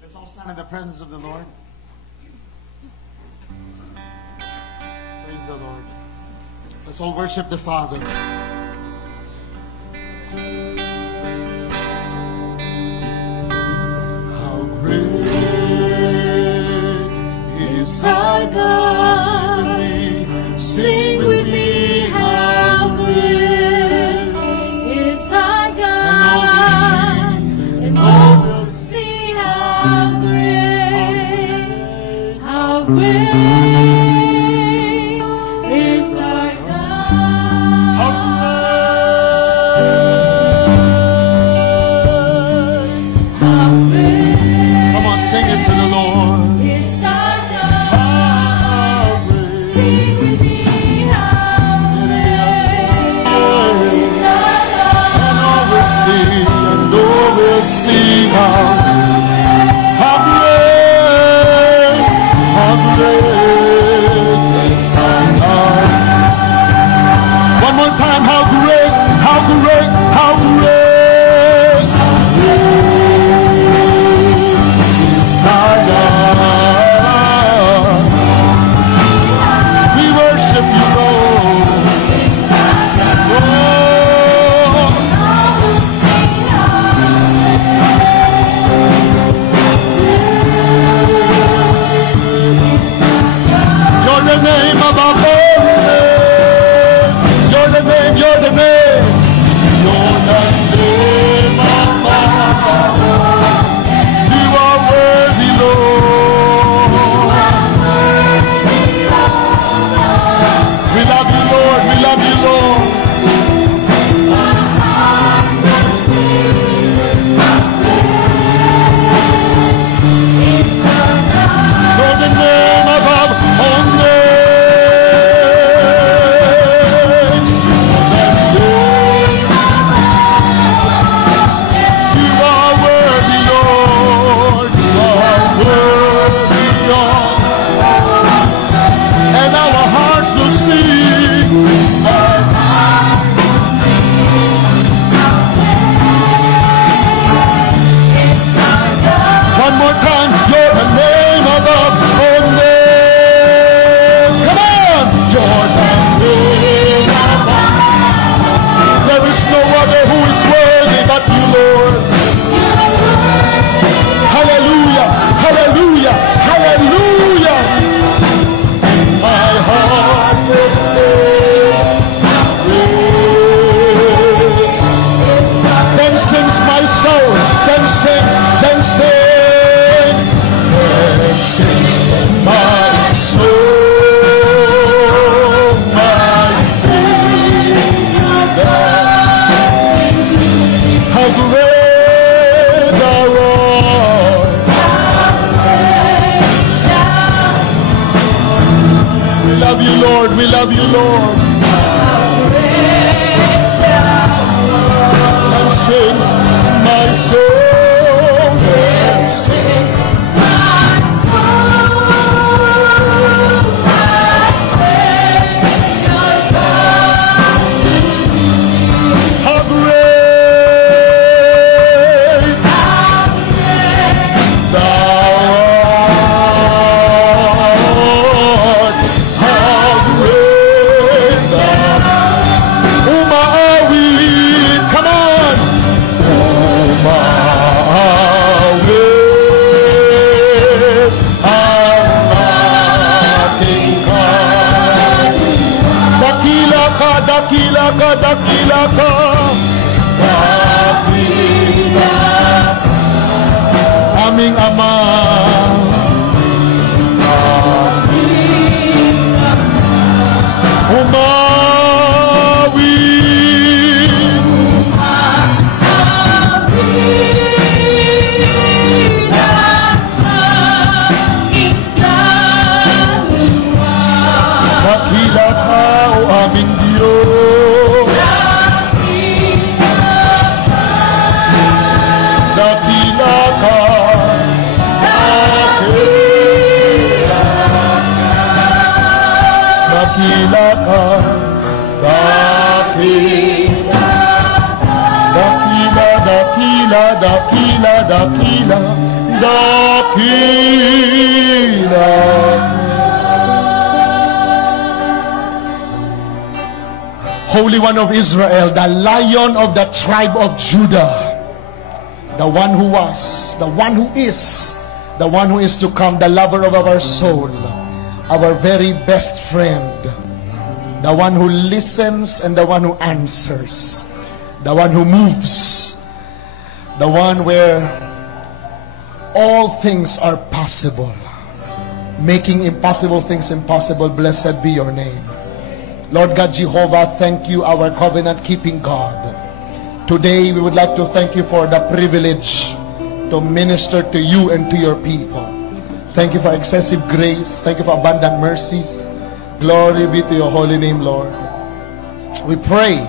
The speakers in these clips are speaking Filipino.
Let's all stand in the presence of the Lord. Praise the Lord. Let's all worship the Father. How great is our God. Sing with me, how great is our God. And all will see how great, how great. We love you, Lord. And sings my soul, and sings my soul, my Savior God. How great thou art. Dakilaka, aming Ama, dakilaka, o aming Diyos. Dakilaka, dakilaka, dakila, dakila, dakila, dakila, dakila, dakila. Holy One of Israel, the Lion of the tribe of Judah, the one who was, the one who is, the one who is to come, the lover of our soul, our very best friend, the one who listens and the one who answers, the one who moves, the one where all things are possible, making impossible things impossible. Blessed be your name. Lord God Jehovah, thank you, our covenant-keeping God. Today, we would like to thank you for the privilege to minister to you and to your people. Thank you for excessive grace. Thank you for abundant mercies. Glory be to your holy name, Lord. We pray,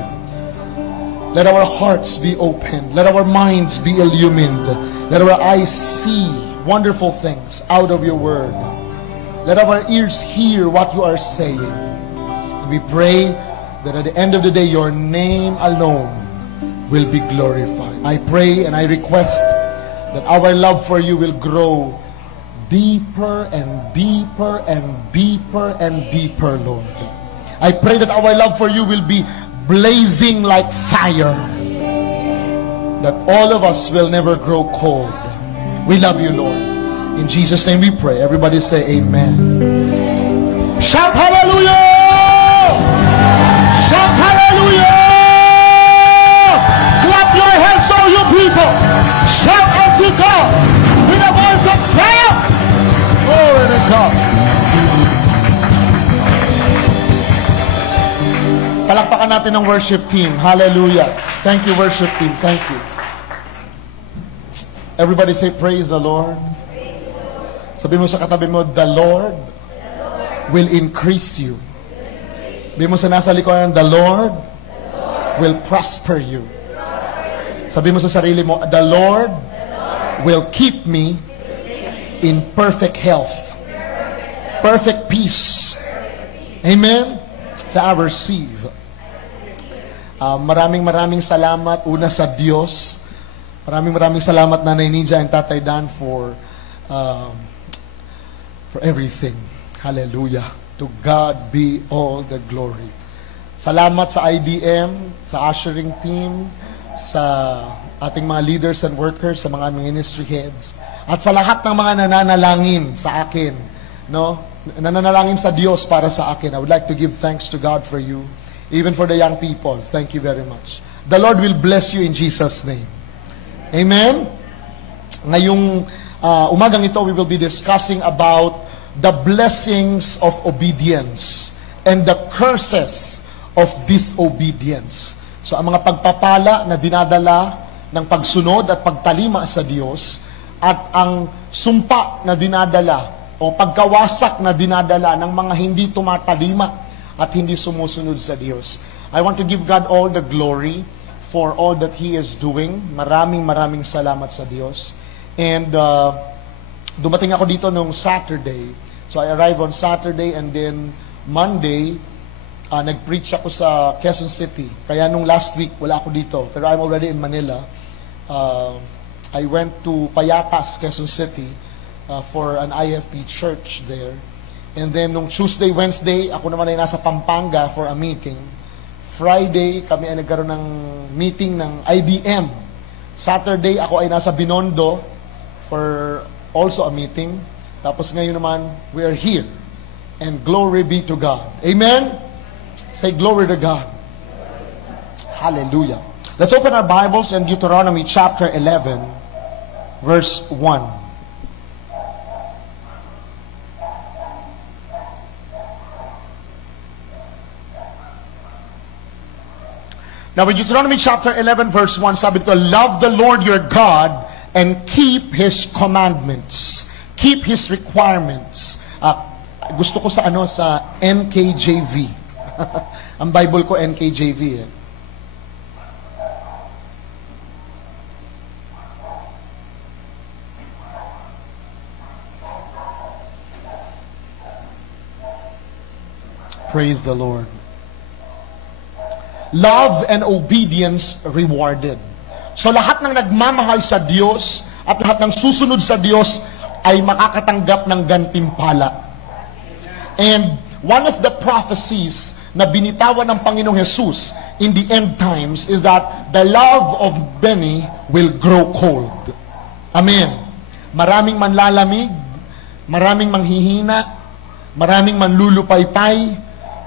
let our hearts be opened. Let our minds be illumined. Let our eyes see wonderful things out of your word. Let our ears hear what you are saying. We pray that at the end of the day, your name alone will be glorified. I pray and I request that our love for you will grow deeper and deeper and deeper and deeper, Lord. I pray that our love for you will be blazing like fire, that all of us will never grow cold. We love you, Lord. In Jesus' name we pray. Everybody say amen. Shout hallelujah! Shout hallelujah! Clap your hands, all you people. Shout unto God with a voice of triumph. Glory to God. Palakpakan natin ang worship team. Hallelujah. Thank you, worship team. Thank you. Everybody say praise the Lord. Sabi mo sa katabi mo, the Lord will increase you. Sabi mo sa nasa likuran, the Lord will prosper you. Sabi mo sa sarili mo, the Lord will keep me in perfect health, perfect peace. Amen? Sa I receive. Maraming salamat una sa Diyos. Maraming salamat Nanay Ninja and Tatay Dan for everything. Hallelujah. To God be all the glory. Salamat sa IDM, sa ushering team, sa ating mga leaders and workers, sa mga ministry heads, at sa lahat ng mga nananalangin sa akin, no? Nananalangin sa Diyos para sa akin. I would like to give thanks to God for you, even for the young people. Thank you very much. The Lord will bless you in Jesus' name. Amen? Ngayong umagang ito, we will be discussing about the blessings of obedience and the curses of disobedience. So ang mga pagpapala na dinadala ng pagsunod at pagtalima sa Diyos, at ang sumpa na dinadala o pagkawasak na dinadala ng mga hindi tumatalima at hindi sumusunod sa Diyos. I want to give God all the glory for all that He is doing. Maraming salamat sa Diyos. And dumating ako dito nung Saturday. So I arrived on Saturday, and then Monday, nag-preach ako sa Quezon City. Kaya nung last week, wala ako dito. Pero I'm already in Manila. I went to Payatas, Quezon City, for an IFP church there. And then nung Tuesday, Wednesday, ako naman ay nasa Pampanga for a meeting. Friday, kami ay nagkaroon ng meeting ng IDM. Saturday, ako ay nasa Binondo for also a meeting. Tapos ngayon naman, we are here. And glory be to God. Amen? Say glory to God. Hallelujah. Let's open our Bibles in Deuteronomy chapter 11, verse 1. Now in Deuteronomy chapter 11, verse 1, sabi dito, love the Lord your God and keep His commandments. Keep His requirements. Gusto ko sa NKJV. Ang Bible ko NKJV eh. Praise the Lord. Love and obedience rewarded. So lahat ng nagmamahal sa Diyos at lahat ng susunod sa Diyos ay makakatanggap ng gantimpala. And one of the prophecies na binitawan ng Panginoong Jesus in the end times is that the love of many will grow cold. Amen. Maraming manlalamig, maraming manghihina, maraming manlulupaypay,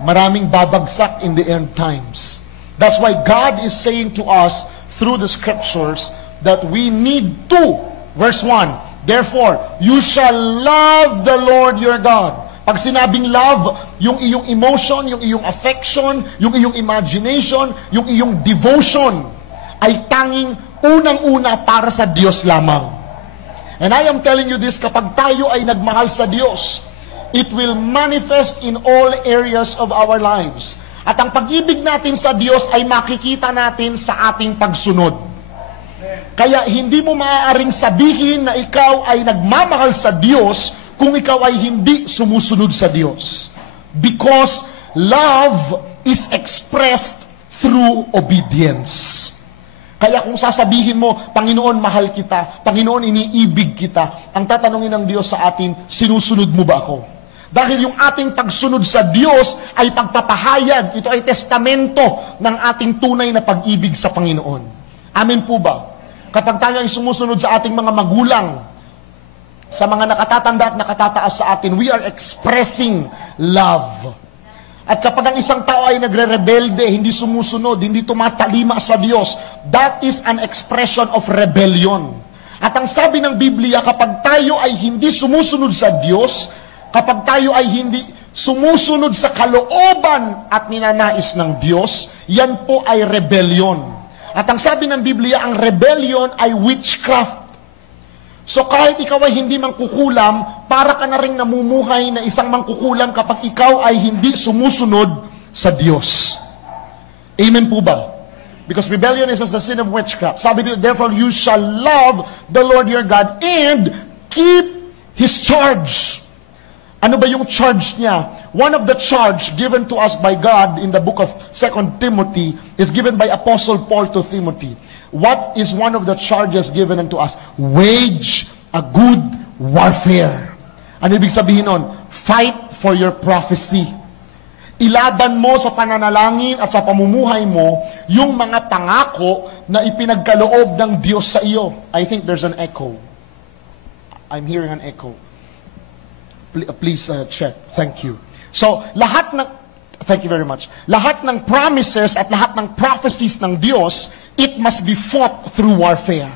maraming babagsak in the end times. That's why God is saying to us through the scriptures that we need to, verse 1, therefore, you shall love the Lord your God. Pag sinabing love, yung iyong emotion, yung iyong affection, yung iyong imagination, yung iyong devotion, ay tanging unang-una para sa Diyos lamang. And I am telling you this, kapag tayo ay nagmahal sa Diyos, it will manifest in all areas of our lives. At ang pag-ibig natin sa Diyos ay makikita natin sa ating pagsunod. Kaya hindi mo maaaring sabihin na ikaw ay nagmamahal sa Diyos kung ikaw ay hindi sumusunod sa Diyos. Because love is expressed through obedience. Kaya kung sasabihin mo, Panginoon, mahal kita, Panginoon, iniibig kita, ang tatanungin ng Diyos sa atin, sinusunod mo ba ako? Dahil yung ating pagsunod sa Diyos ay pagpapahayag, ito ay testamento ng ating tunay na pag-ibig sa Panginoon. Amen po ba? Kapag tayo ay sumusunod sa ating mga magulang, sa mga nakatatanda at nakatataas sa atin, we are expressing love. At kapag ang isang tao ay nagre-rebelde, hindi sumusunod, hindi tumatalima sa Diyos, that is an expression of rebellion. At ang sabi ng Biblia, kapag tayo ay hindi sumusunod sa Diyos, kapag tayo ay hindi sumusunod sa kalooban at ninanais ng Diyos, yan po ay rebellion. At ang sabi ng Biblia, ang rebellion ay witchcraft. So kahit ikaw ay hindi mangkukulam, para ka na rin namumuhay na isang mangkukulam kapag ikaw ay hindi sumusunod sa Diyos. Amen po ba? Because rebellion is as the sin of witchcraft. Sabi dito, therefore you shall love the Lord your God and keep His charge. Ano ba yung charge niya? One of the charge given to us by God in the book of 2 Timothy is given by Apostle Paul to Timothy. What is one of the charges given unto us? Wage a good warfare. Ano ibig sabihin nun? Fight for your prophecy. Ilaban mo sa pananalangin at sa pamumuhay mo yung mga pangako na ipinagkaloob ng Diyos sa iyo. I think there's an echo. I'm hearing an echo. Please check. Thank you. So, thank you very much. Lahat ng promises at lahat ng prophecies ng Diyos, it must be fought through warfare.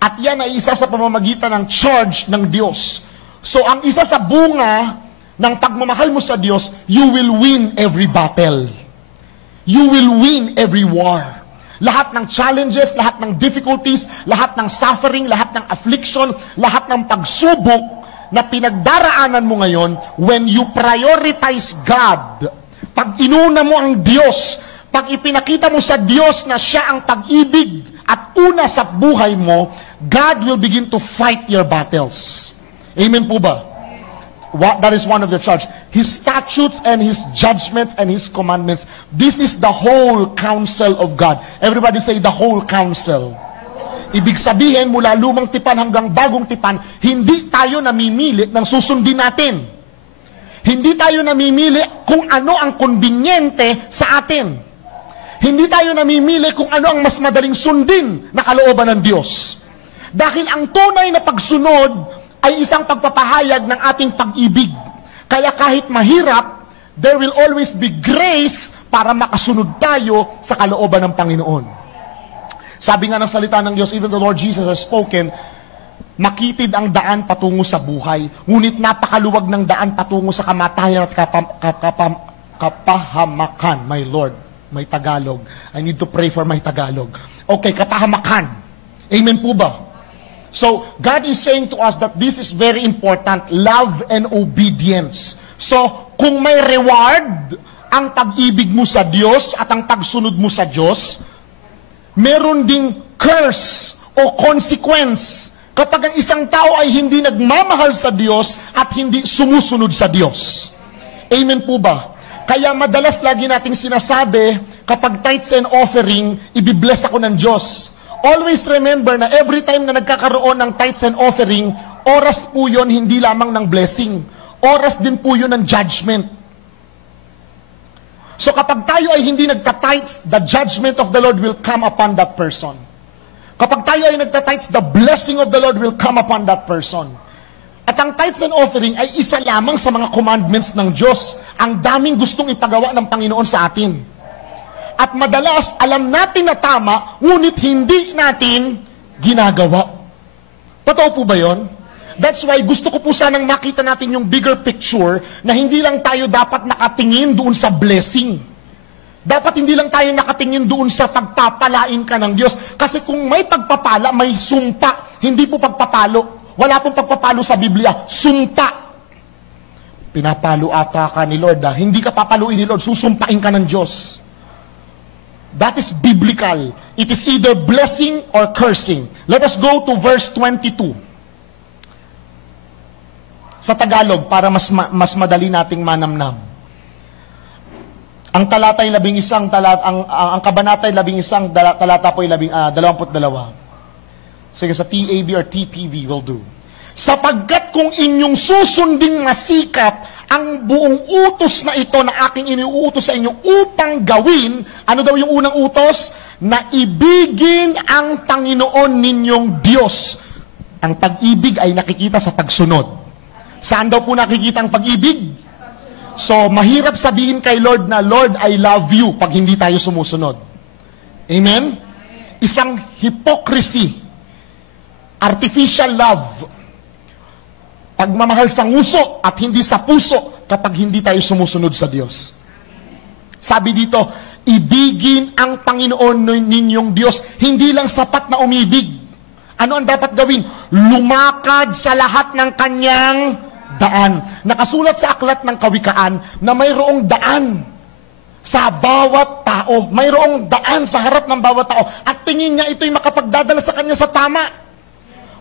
At yan ay isa sa pamamagitan ng charge ng Diyos. So, ang isa sa bunga ng pagmamahal mo sa Diyos, you will win every battle. You will win every war. Lahat ng challenges, lahat ng difficulties, lahat ng suffering, lahat ng affliction, lahat ng pagsubok na pinagdaraanan mo ngayon, when you prioritize God, pag inuna mo ang Diyos, pag ipinakita mo sa Diyos na siya ang pag-ibig at una sa buhay mo, God will begin to fight your battles. Amen po ba? That is one of the charge. His statutes and His judgments and His commandments. This is the whole counsel of God. Everybody say the whole counsel. Ibig sabihin, mula lumang tipan hanggang bagong tipan, hindi tayo namimili ng susundin natin. Hindi tayo namimili kung ano ang konbinyente sa atin. Hindi tayo namimili kung ano ang mas madaling sundin na kalooban ng Diyos. Dahil ang tunay na pagsunod ay isang pagpapahayag ng ating pag-ibig. Kaya kahit mahirap, there will always be grace para makasunod tayo sa kalooban ng Panginoon. Sabi nga ng salita ng Diyos, even the Lord Jesus has spoken, makitid ang daan patungo sa buhay, ngunit napakaluwag ng daan patungo sa kamatayan at kapahamakan. My Lord, may Tagalog. I need to pray for my Tagalog. Okay, kapahamakan. Amen po ba? So, God is saying to us that this is very important, love and obedience. So, kung may reward ang pag-ibig mo sa Diyos at ang pagsunod mo sa Diyos, meron ding curse o consequence kapag ang isang tao ay hindi nagmamahal sa Diyos at hindi sumusunod sa Diyos. Amen po ba? Kaya madalas lagi nating sinasabi, kapag tithes and offering, ibibless ako ng Diyos. Always remember na every time na nagkakaroon ng tithes and offering, oras po yun hindi lamang ng blessing. Oras din po yun ng judgment. So kapag tayo ay hindi nagta-tithes, the judgment of the Lord will come upon that person. Kapag tayo ay nagta-tithes, the blessing of the Lord will come upon that person. At ang tithes and offering ay isa lamang sa mga commandments ng Diyos. Ang daming gustong ipagawa ng Panginoon sa atin. At madalas, alam natin na tama, ngunit hindi natin ginagawa. Totoo po ba yun? That's why gusto ko po sanang makita natin yung bigger picture na hindi lang tayo dapat nakatingin doon sa blessing. Dapat hindi lang tayo nakatingin doon sa pagpapalain ka ng Diyos. Kasi kung may pagpapala, may sumpa. Hindi po pagpapalo. Wala pong pagpapalo sa Biblia. Sumpa. Pinapalo ata ka ni Lord. Hindi ka papaluin ni Lord. Susumpain ka ng Diyos. That is biblical. It is either blessing or cursing. Let us go to verse 22. Sa Tagalog, para mas madali nating manamnam. Ang talatay 11, ang kabanatay 11, talata po 22. Sige, sa TAB or TPV will do. Sapagkat kung inyong susunding masikap ang buong utos na ito na aking iniuutos sa inyo upang gawin, ano daw yung unang utos? Na ibigin ang Panginoon ninyong Diyos. Ang pag-ibig ay nakikita sa pagsunod. Saan daw po nakikita ang pag-ibig? So, mahirap sabihin kay Lord na, Lord, I love you, pag hindi tayo sumusunod. Amen? Isang hypocrisy. Artificial love. Pagmamahal sa nguso at hindi sa puso kapag hindi tayo sumusunod sa Diyos. Sabi dito, ibigin ang Panginoon ninyong Diyos. Hindi lang sapat na umibig. Ano ang dapat gawin? Lumakad sa lahat ng kanyang daan. Nakasulat sa aklat ng Kawikaan na mayroong daan sa bawat tao. Mayroong daan sa harap ng bawat tao. At tingin niya ito'y makapagdadala sa kanya sa tama.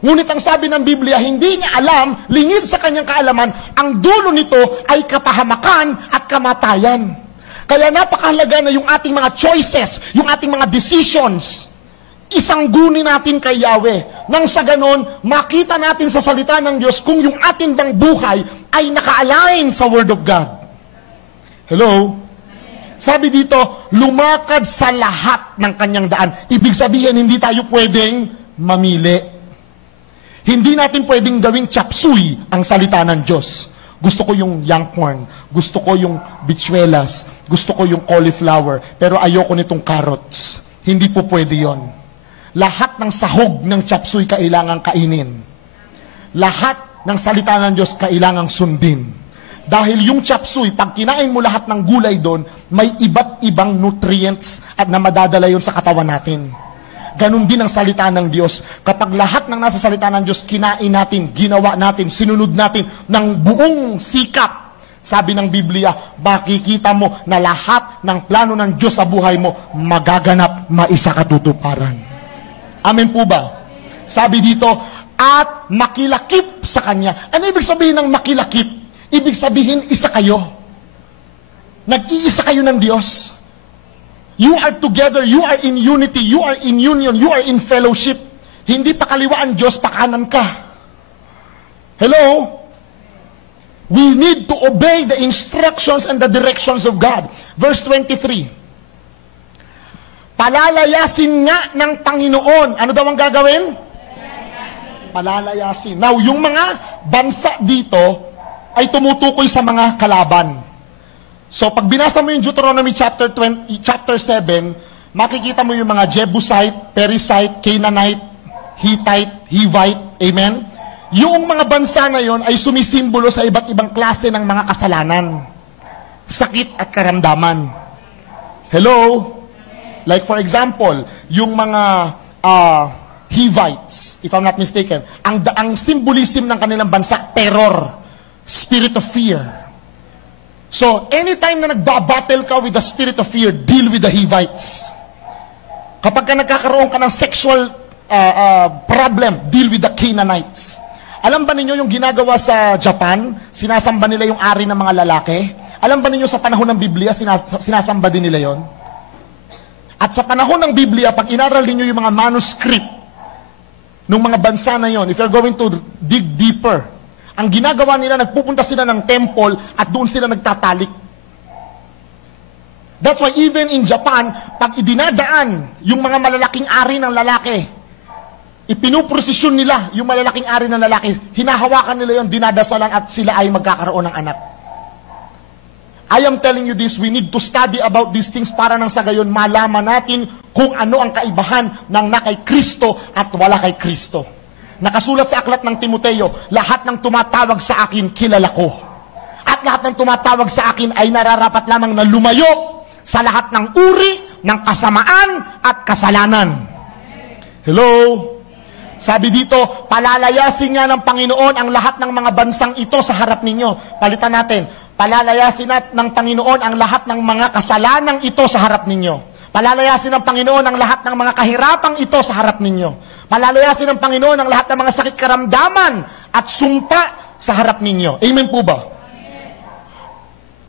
Ngunit ang sabi ng Biblia, hindi niya alam, lingid sa kanyang kaalaman, ang dulo nito ay kapahamakan at kamatayan. Kaya napakahalaga na yung ating mga choices, yung ating mga decisions, isangguni natin kay Yahweh. Nang sa ganon, makita natin sa salita ng Diyos kung yung ating bang buhay ay naka-align sa Word of God. Hello? Sabi dito, lumakad sa lahat ng kanyang daan. Ibig sabihin, hindi tayo pwedeng mamili. Hindi natin pwedeng gawing chapsuy ang salita ng Diyos. Gusto ko yung young corn, gusto ko yung bichuelas, gusto ko yung cauliflower, pero ayoko nitong carrots. Hindi po pwede yon. Lahat ng sahog ng chapsuy kailangang kainin. Lahat ng salita ng Diyos kailangang sundin. Dahil yung chapsuy, pag kinain mo lahat ng gulay doon, may iba't ibang nutrients at na madadala yun sa katawan natin. Ganon din ang salita ng Diyos. Kapag lahat ng nasa salita ng Diyos, kinain natin, ginawa natin, sinunod natin ng buong sikap. Sabi ng Biblia, makikita mo na lahat ng plano ng Diyos sa buhay mo, magaganap, maisakatutuparan. Amen po ba? Sabi dito, at makilakip sa Kanya. Ano ibig sabihin ng makilakip? Ibig sabihin, isa kayo. Nag-iisa kayo ng Diyos. You are together, you are in unity, you are in union, you are in fellowship. Hindi pa kaliwa ang Diyos, pakanan ka. Hello? We need to obey the instructions and the directions of God. Verse 23. Palalayasin nga ng Panginoon. Ano daw ang gagawin? Palalayasin. Now, yung mga bansa dito ay tumutukoy sa mga kalaban. So, pag binasa mo yung Deuteronomy chapter 7, makikita mo yung mga Jebusite, Perizzite, Canaanite, Hittite, Hivite, amen? Yung mga bansa na yon ay sumisimbolo sa iba't ibang klase ng mga kasalanan, sakit at karamdaman. Hello? Like for example, yung mga Hivites, if I'm not mistaken, ang symbolism ng kanilang bansa, terror, spirit of fear. So, anytime na nagbabattle ka with the spirit of fear, deal with the Hivites. Kapag ka nagkakaroon ka ng sexual problem, deal with the Canaanites. Alam ba ninyo yung ginagawa sa Japan? Sinasamba nila yung ari ng mga lalaki. Alam ba ninyo sa panahon ng Biblia, sinasamba din nila yon? At sa panahon ng Biblia, pag inaral niyo yung mga manuscript ng mga bansa na yon, if you're going to dig deeper, ang ginagawa nila, nagpupunta sila ng temple at doon sila nagtatalik. That's why even in Japan, pag idinadaan yung mga malalaking ari ng lalaki, ipinuprosesyon nila yung malalaking ari ng lalaki, hinahawakan nila yon, dinadasalan at sila ay magkakaroon ng anak. I am telling you this, we need to study about these things para nang sa gayon malaman natin kung ano ang kaibahan ng nakay Kristo at wala kay Kristo. Nakasulat sa aklat ng Timoteo, lahat ng tumatawag sa akin, kilala ko. At lahat ng tumatawag sa akin ay nararapat lamang na lumayo sa lahat ng uri ng kasamaan at kasalanan. Hello? Sabi dito, palalayasin nga ng Panginoon ang lahat ng mga bansang ito sa harap ninyo. Palitan natin. Palalayasin ng Panginoon ang lahat ng mga kasalanang ito sa harap ninyo. Palalayasin ng Panginoon ang lahat ng mga kahirapang ito sa harap ninyo. Palalayasin ng Panginoon ang lahat ng mga sakit karamdaman at sumpa sa harap ninyo. Amen po ba?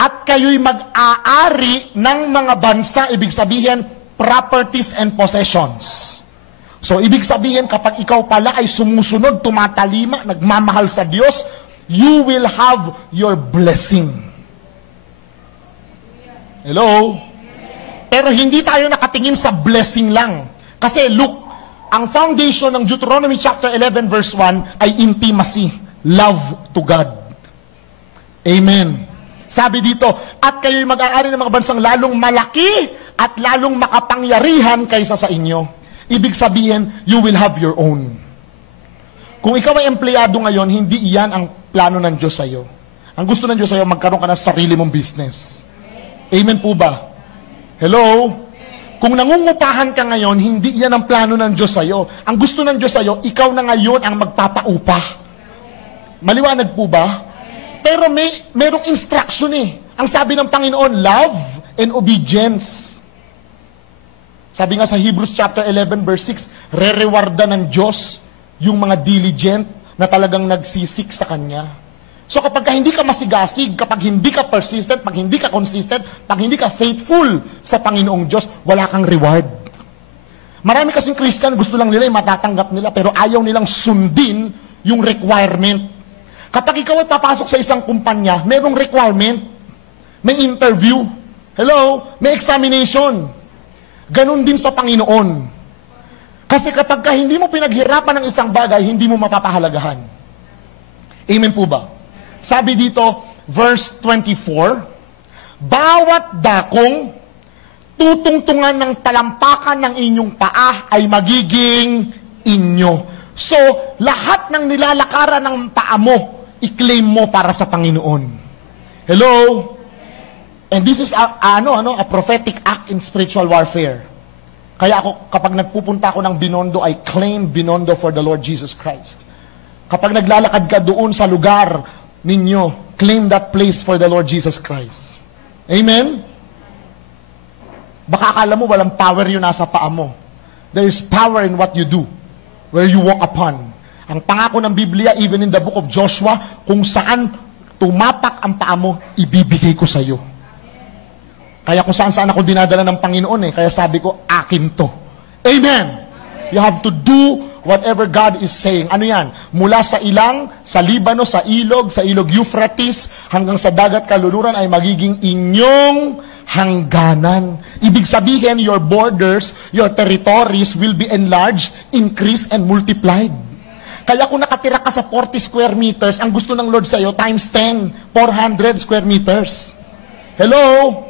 At kayo'y mag-aari ng mga bansa, ibig sabihin, properties and possessions. So, ibig sabihin, kapag ikaw pala ay sumusunod, tumatalima, nagmamahal sa Diyos, you will have your blessing. Hello? Pero hindi tayo nakatingin sa blessing lang. Kasi look, ang foundation ng Deuteronomy chapter 11 verse 1 ay intimacy, love to God. Amen. Sabi dito, at kayo'y mag-aari ng mga bansang lalong malaki at lalong makapangyarihan kaysa sa inyo. Ibig sabihin, you will have your own. Kung ikaw ay empleyado ngayon, hindi iyan ang plano ng Diyos sa'yo. Ang gusto ng Diyos sa'yo, magkaroon ka ng sarili mong business. Amen po ba? Hello? Kung nangungupahan ka ngayon, hindi iyan ang plano ng Diyos sa'yo. Ang gusto ng Diyos sa'yo, ikaw na ngayon ang magpapaupa. Maliwanag po ba? Pero merong instruction eh. Ang sabi ng Panginoon, love and obedience. Sabi nga sa Hebrews chapter 11 verse 6, re-rewarda ng Diyos yung mga diligent na talagang nagsisik sa Kanya. So kapag hindi ka masigasig, kapag hindi ka persistent, pag hindi ka consistent, pag hindi ka faithful sa Panginoong Diyos, wala kang reward. Marami kasing Christian, gusto lang nila yung matatanggap nila, pero ayaw nilang sundin yung requirement. Kapag ikaw ay papasok sa isang kumpanya, merong requirement, may interview, hello, may examination. Ganon din sa Panginoon. Kasi kapag hindi mo pinaghirapan ng isang bagay, hindi mo mapapahalagahan. Amen po ba? Sabi dito, verse 24, bawat dakong tutungtungan ng talampakan ng inyong paa ay magiging inyo. So, lahat ng nilalakaran ng paa mo, i-claim mo para sa Panginoon. Hello? And this is a prophetic act in spiritual warfare. Kaya ako, kapag nagpupunta ako ng Binondo, I claim Binondo for the Lord Jesus Christ. Kapag naglalakad ka doon sa lugar ninyo, claim that place for the Lord Jesus Christ. Amen? Baka akala mo walang power yun nasa paa mo. There is power in what you do, where you walk upon. Ang pangako ng Biblia, even in the book of Joshua, kung saan tumapak ang paa mo, ibibigay ko sa iyo. Kaya kung saan ako dinadala ng Panginoon kaya sabi ko, akin to. Amen! You have to do whatever God is saying. Ano yan? Mula sa ilang, sa Libano, sa ilog Euphrates, hanggang sa dagat kaluluran ay magiging inyong hangganan. Ibig sabihin, your borders, your territories will be enlarged, increased, and multiplied. Kaya kung nakatira ka sa 40 square meters, ang gusto ng Lord sa'yo, times 10, 400 square meters. Hello?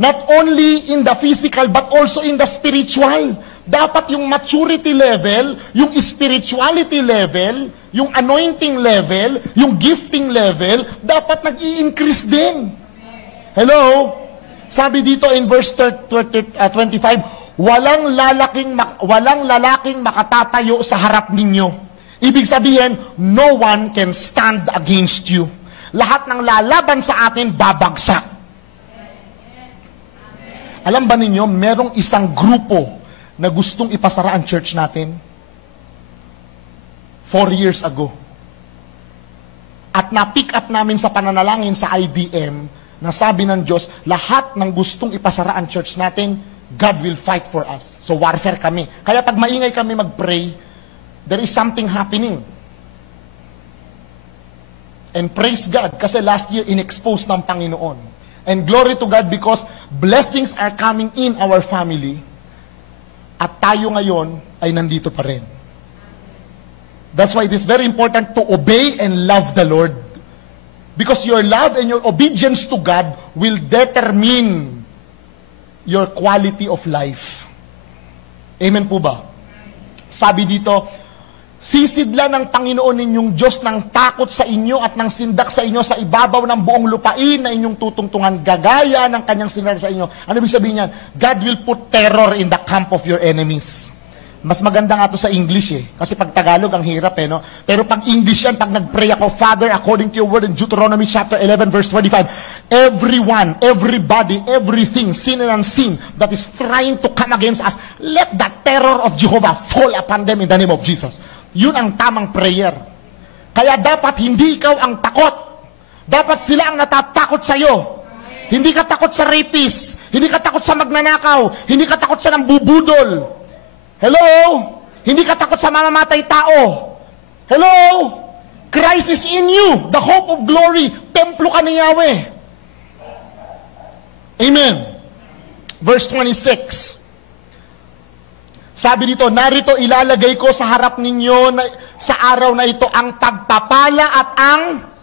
Not only in the physical, but also in the spiritual. Dapat yung maturity level, yung spirituality level, yung anointing level, yung gifting level, dapat nag-i-increase din. Hello? Sabi dito in verse 25, walang lalaking makatatayo sa harap ninyo. Ibig sabihin, no one can stand against you. Lahat ng lalaban sa atin, babagsak. Alam ba ninyo, merong isang grupo na gustong ipasara ang church natin 4 years ago. At na-pick up namin sa pananalangin sa IDM na sabi ng Diyos, lahat ng gustong ipasara ang church natin, God will fight for us. So warfare kami. Kaya pag maingay kami mag-pray, there is something happening. And praise God, kasi last year in-expose ng Panginoon. And glory to God because blessings are coming in our family. At tayo ngayon ay nandito pa rin. That's why it is very important to obey and love the Lord. Because your love and your obedience to God will determine your quality of life. Amen po ba? Sabi dito, sisidla ng Panginoon ninyong Diyos ng takot sa inyo at ng sindak sa inyo sa ibabaw ng buong lupain na inyong tutungtungan gagaya ng kanyang sindak sa inyo. Ano ibig sabihin niyan? God will put terror in the camp of your enemies. Mas maganda nga to sa English eh. Kasi pag Tagalog, ang hirap eh, no? Pero pag English yan, pag nag-pray ako, Father, according to your word in Deuteronomy chapter 11, verse 25, everyone, everybody, everything, sin and unseen, that is trying to come against us, let the terror of Jehovah fall upon them in the name of Jesus. Yun ang tamang prayer. Kaya dapat hindi ikaw ang takot. Dapat sila ang natatakot sa'yo. Hindi ka takot sa rapist. Hindi ka takot sa magnanakaw. Hindi ka takot sa nambubudol. Hello? Hindi ka takot sa mamamatay tao. Hello? Christ is in you, the hope of glory. Templo ka ni Yahweh. Amen. Verse 26. Sabi dito, narito ilalagay ko sa harap ninyo sa araw na ito ang pagpapala at ang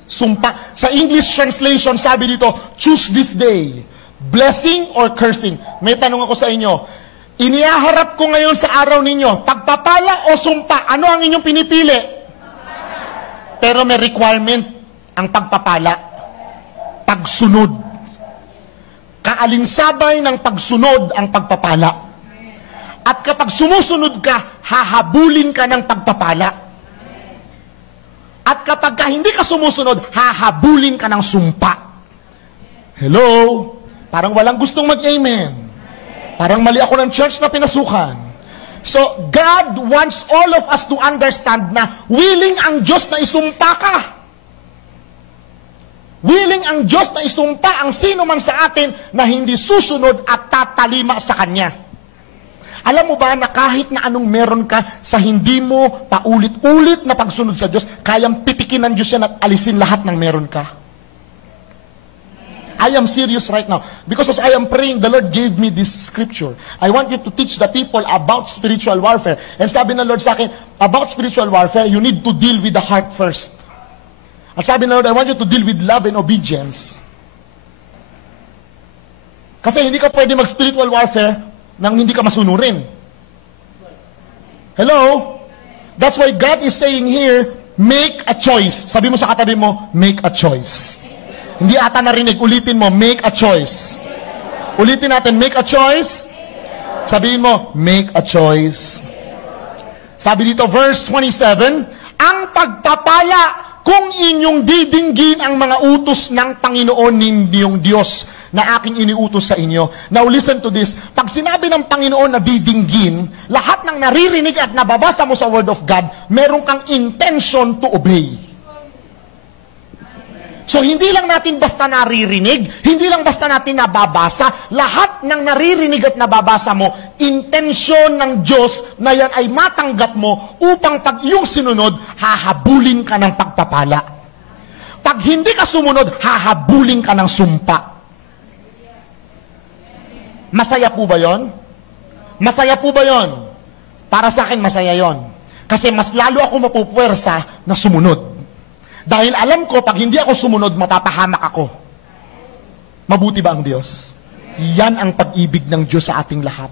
sumpa. Sa English translation, sabi dito, choose this day, blessing or cursing. May tanong ako sa inyo, inihaharap ko ngayon sa araw ninyo, pagpapala o sumpa, ano ang inyong pinipili? Pero may requirement ang pagpapala. Pagsunod. Kaalinsabay ng pagsunod ang pagpapala. At kapag sumusunod ka, hahabulin ka ng pagpapala. At kapag hindi ka sumusunod, hahabulin ka ng sumpa. Hello? Parang walang gustong mag-amen. Parang mali ako ng church na pinasukan. So, God wants all of us to understand na willing ang Diyos na isumpa ka. Willing ang Diyos na isumpa ang sino man sa atin na hindi susunod at tatalima sa Kanya. Alam mo ba na kahit na anong meron ka sa hindi mo paulit-ulit na pagsunod sa Diyos, kayang pitikin ng Diyos yan at alisin lahat ng meron ka? I am serious right now. Because as I am praying, the Lord gave me this scripture. I want you to teach the people about spiritual warfare. And sabi ng Lord sa akin, about spiritual warfare, you need to deal with the heart first. At sabi ng Lord, I want you to deal with love and obedience. Kasi hindi ka pwede mag-spiritual warfare nang hindi ka masunurin. Hello? That's why God is saying here, make a choice. Sabi mo sa katabi mo, make a choice. Hindi ata narinig. Ulitin mo, make a choice. Ulitin natin, make a choice. Sabihin mo, make a choice. Sabi dito, verse 27, ang pagpapala kung inyong didinggin ang mga utos ng Panginoon ninyong Diyos na aking iniutos sa inyo. Now listen to this. Pag sinabi ng Panginoon na didinggin, lahat ng naririnig at nababasa mo sa Word of God, meron kang intention to obey. So, hindi lang natin basta naririnig, hindi lang basta natin nababasa, lahat ng naririnig at nababasa mo, intensyon ng Diyos na yan ay matanggap mo upang pag iyong sinunod, hahabulin ka ng pagpapala. Pag hindi ka sumunod, hahabulin ka ng sumpa. Masaya po ba yon? Masaya po ba yon? Para sa akin, masaya yon. Kasi mas lalo ako mapupuwersa na sumunod. Dahil alam ko, pag hindi ako sumunod, mapapahamak ako. Mabuti ba ang Diyos? Yan ang pag-ibig ng Diyos sa ating lahat.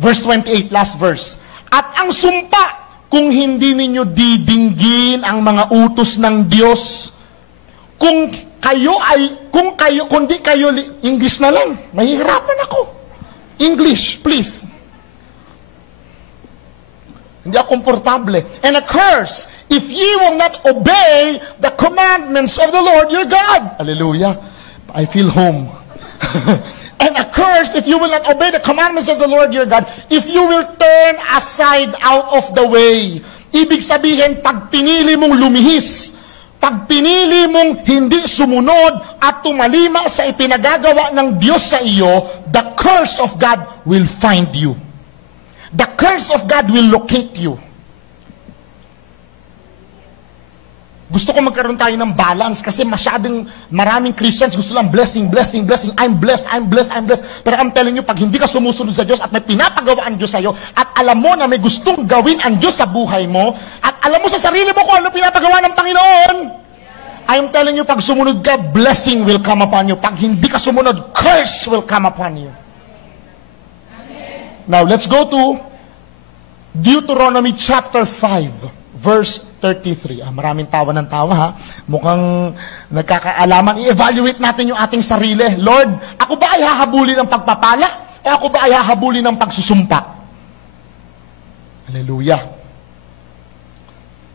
Verse 28, last verse. At ang sumpa, kung hindi ninyo didinggin ang mga utos ng Diyos, kung di kayo, English na lang, nahihirapan ako. English, please. Hindi ako komportable. And a curse, if ye will not obey the commandments of the Lord your God. Hallelujah. I feel home. And a curse, if you will not obey the commandments of the Lord your God, if you will turn aside out of the way. Ibig sabihin, pag pinili mong lumihis, Pag pinili mong hindi sumunod at tumalima sa ipinagagawa ng Diyos sa iyo, the curse of God will find you. The curse of God will locate you. Gusto ko magkaroon tayo ng balance kasi maraming Christians gusto lang blessing, blessing, blessing. I'm blessed, I'm blessed, I'm blessed. Pero I'm telling you, pag hindi ka sumusunod sa Diyos at may pinapagawa ang Diyos sa iyo, at alam mo na may gustong gawin ang Diyos sa buhay mo, at alam mo sa sarili mo kung ano pinapagawa ng Panginoon, I'm telling you, pag sumunod ka, blessing will come upon you. Pag hindi ka sumunod, curse will come upon you. Now, let's go to Deuteronomy chapter 5. Verse 33. Maraming tawa ng tawa ha. Mukhang nagkakaalaman. I-evaluate natin yung ating sarili. Lord, ako ba ay hahabulin ng pagpapala? O ako ba ay hahabulin ng pagsusumpa? Hallelujah.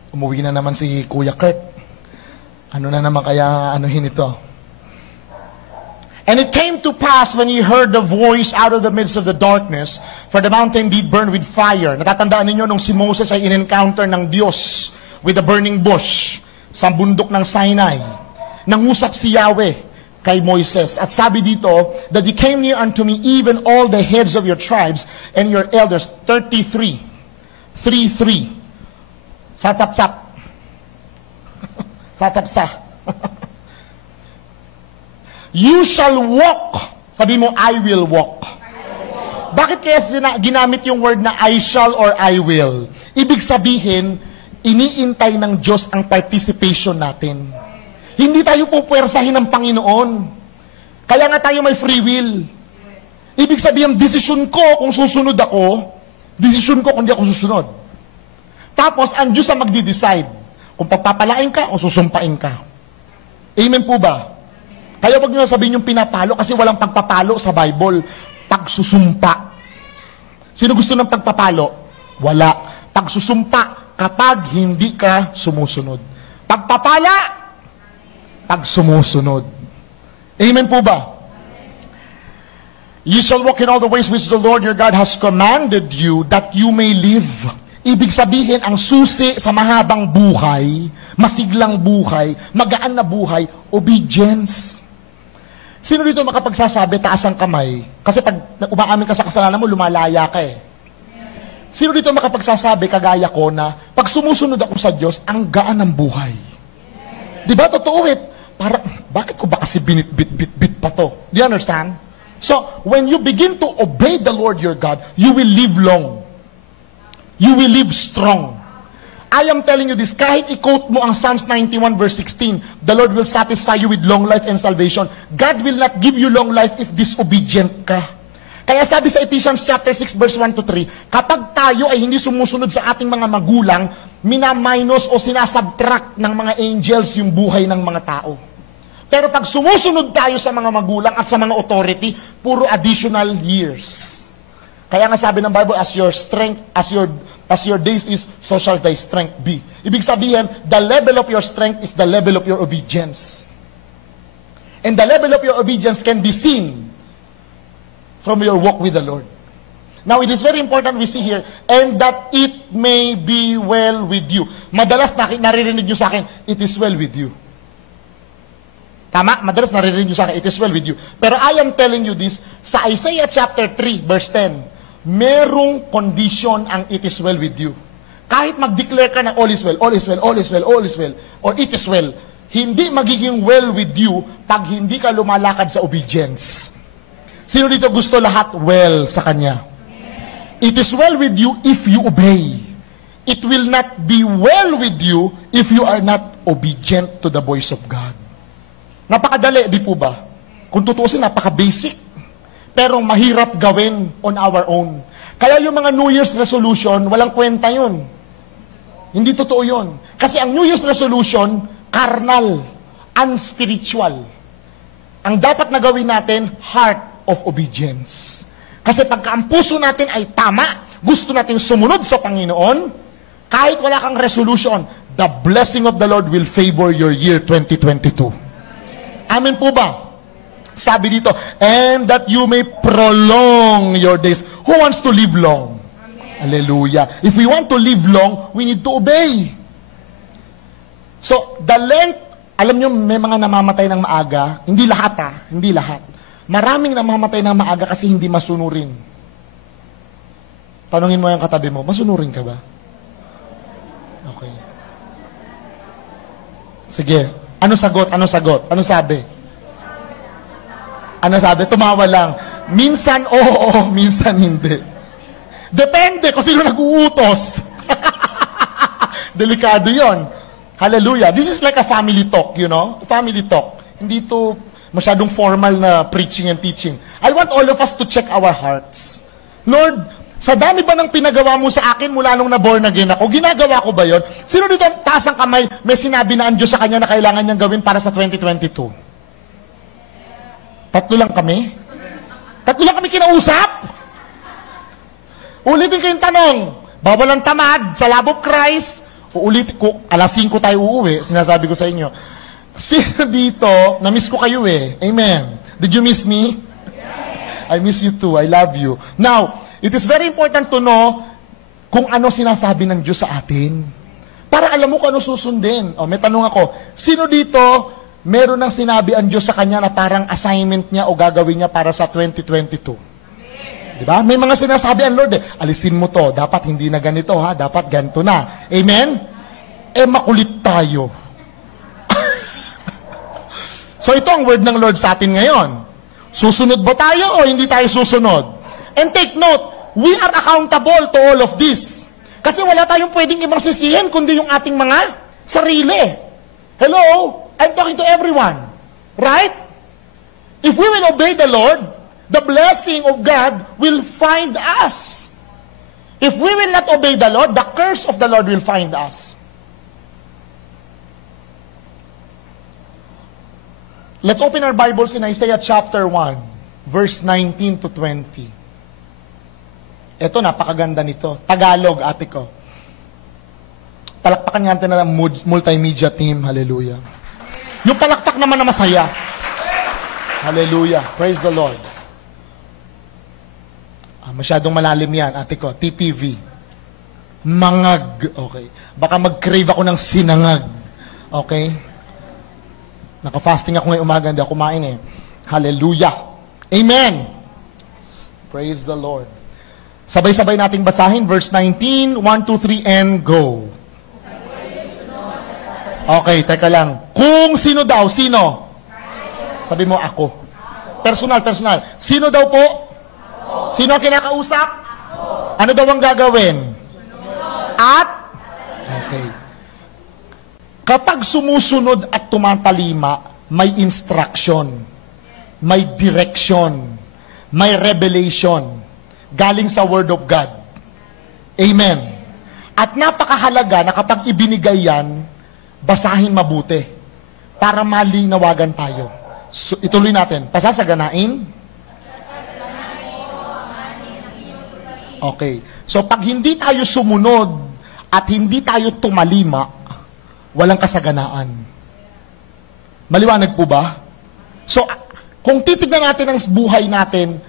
Umuwi na naman si Kuya Kurt. Ano na naman kaya anuhin ito? And it came to pass when he heard the voice out of the midst of the darkness, for the mountain did burn with fire. Natatandaan ninyo nung si Moses ay in-encounter ng Diyos with the burning bush sa bundok ng Sinai. Nangusap si Yahweh kay Moises. At sabi dito, that he came near unto me, even all the heads of your tribes and your elders. 33. 3:3. Satsap-sap. Satsap-sa. You shall walk. Sabi mo, I will walk. Bakit kaya ginamit yung word na I shall or I will? Ibig sabihin, iniintay ng Diyos ang participation natin. Hindi tayo pupwersahin ng Panginoon. Kaya nga tayo may free will. Ibig sabihin, desisyon ko kung susunod ako, desisyon ko kung di ako susunod. Tapos, ang Diyos ang magdi-decide kung pagpapalain ka o susumpain ka. Amen po ba? Kaya wag nyo sabihin yung pinapalo kasi walang pagpapalo sa Bible. Pagsusumpa. Sino gusto ng pagpapalo? Wala. Pagsusumpa kapag hindi ka sumusunod. Pagpapala, pag sumusunod. Amen po ba? You shall walk in all the ways which the Lord your God has commanded you that you may live. Ibig sabihin, ang susi sa mahabang buhay, masiglang buhay, magaan na buhay, obedience. Sino dito makapagsasabi, taas ang kamay? Kasi pag umaamin ka sa kasalanan mo, lumalaya ka eh. Sino dito makapagsasabi, kagaya ko na, pag sumusunod ako sa Diyos, ang gaan ng buhay? Diba? Totoo it. Bakit ko ba kasi binit pa to? Do you understand? So, when you begin to obey the Lord your God, you will live long. You will live strong. I am telling you this, kahit i-quote mo ang Psalms 91 verse 16, the Lord will satisfy you with long life and salvation. God will not give you long life if disobedient ka. Kaya sabi sa Ephesians chapter 6 verse 1 to 3, kapag tayo ay hindi sumusunod sa ating mga magulang, minaminus o sinasubtract ng mga angels yung buhay ng mga tao. Pero pag sumusunod tayo sa mga magulang at sa mga authority, puro additional years. Kaya nga sabi ng Bible, as your days is, so shall thy strength be. Ibig sabihin, the level of your strength is the level of your obedience. And the level of your obedience can be seen from your walk with the Lord. Now, it is very important we see here, and that it may be well with you. Madalas naririnig nyo sa akin, it is well with you. Tama? Madalas naririnig nyo sa akin, it is well with you. Pero I am telling you this, sa Isaiah chapter 3, verse 10, merong condition ang it is well with you. Kahit mag-declare ka na all is well, all is well, all is well, all is well, or it is well, hindi magiging well with you pag hindi ka lumalakad sa obedience. Sino dito gusto lahat well sa Kanya? It is well with you if you obey. It will not be well with you if you are not obedient to the voice of God. Napakadali, di po ba? Kung tutuusin, napaka-basic. Pero mahirap gawin on our own. Kaya yung mga New Year's resolution, walang kwenta yun. Hindi totoo yun. Kasi ang New Year's resolution, carnal, unspiritual. Ang dapat na gawin natin, heart of obedience. Kasi pagka ang puso natin ay tama, gusto natin sumunod sa Panginoon, kahit wala kang resolution, the blessing of the Lord will favor your year 2022. Amen po ba? Sabi dito, and that you may prolong your days. Who wants to live long? Amen. Hallelujah. If we want to live long, we need to obey. So, the length, alam nyo, may mga namamatay ng maaga. Hindi lahat hindi lahat. Maraming namamatay ng maaga kasi hindi masunurin. Tanungin mo yung katabi mo, masunurin ka ba? Okay. Sige. Ano sagot? Ano sagot? Ano sabi? Ano sabi? Tumawa lang. Minsan oo, minsan hindi. Depende kung sino nag-uutos. Delikado yon. Hallelujah. This is like a family talk, you know? Family talk. Hindi to masyadong formal na preaching and teaching. I want all of us to check our hearts. Lord, sa dami ba ng pinagawa mo sa akin mula nung na-born again ako, ginagawa ko ba yon? Sino dito taas ang kamay, may sinabi na ang Diyos sa kanya na kailangan niyang gawin para sa 2022? Tatlo lang kami? Tatlo lang kami kinausap? Ulitin ko yung tanong. Bawal ang tamad sa love of Christ. Uulitin ko, alas 5 tayo uuwi, sinasabi ko sa inyo. Sino dito, na-miss ko kayo eh. Amen. Did you miss me? I miss you too. I love you. Now, it is very important to know kung ano sinasabi ng Diyos sa atin. Para alam mo kung ano susundin. O, may tanong ako, sino dito meron ng sinabi ang Diyos sa kanya na parang assignment niya o gagawin niya para sa 2022? Diba? May mga sinasabi ang Lord alisin mo to, dapat hindi na ganito ha, dapat ganito na. Amen? Makulit tayo. So ito ang word ng Lord sa atin ngayon. Susunod ba tayo o hindi tayo susunod? And take note, we are accountable to all of this. Kasi wala tayong pwedeng ibang sisihin kundi yung ating mga sarili. Hello? I'm talking to everyone. Right? If we will obey the Lord, the blessing of God will find us. If we will not obey the Lord, the curse of the Lord will find us. Let's open our Bibles in Isaiah chapter 1, verse 19 to 20. Ito, napakaganda nito. Tagalog, ate ko. Palakpakan natin na multimedia team. Hallelujah. Yung palakpak naman na masaya. Hallelujah. Praise the Lord. Masyadong malalim yan, ate ko. TPV. Mangag. Okay. Baka mag-crave ako ng sinangag. Okay? Naka-fasting ako ngayong umaga, hindi ako kumain eh. Hallelujah. Amen. Praise the Lord. Sabay-sabay nating basahin. Verse 19, 1, 2, 3, and go. Okay, teka lang. Kung sino daw, sino? Sabi mo, ako. Personal. Sino daw po? Sino ang kinakausap? Ano daw ang gagawin? At? Okay. Kapag sumusunod at tumatalima, may instruction, may direction, may revelation, galing sa Word of God. Amen. At napakahalaga na kapag ibinigay yan, basahin mabuti para malinawagan tayo. So, ituloy natin. Pasasaganain? Okay. So, pag hindi tayo sumunod at hindi tayo tumalima, walang kasaganaan. Maliwanag po ba? So, kung titignan natin ang buhay natin,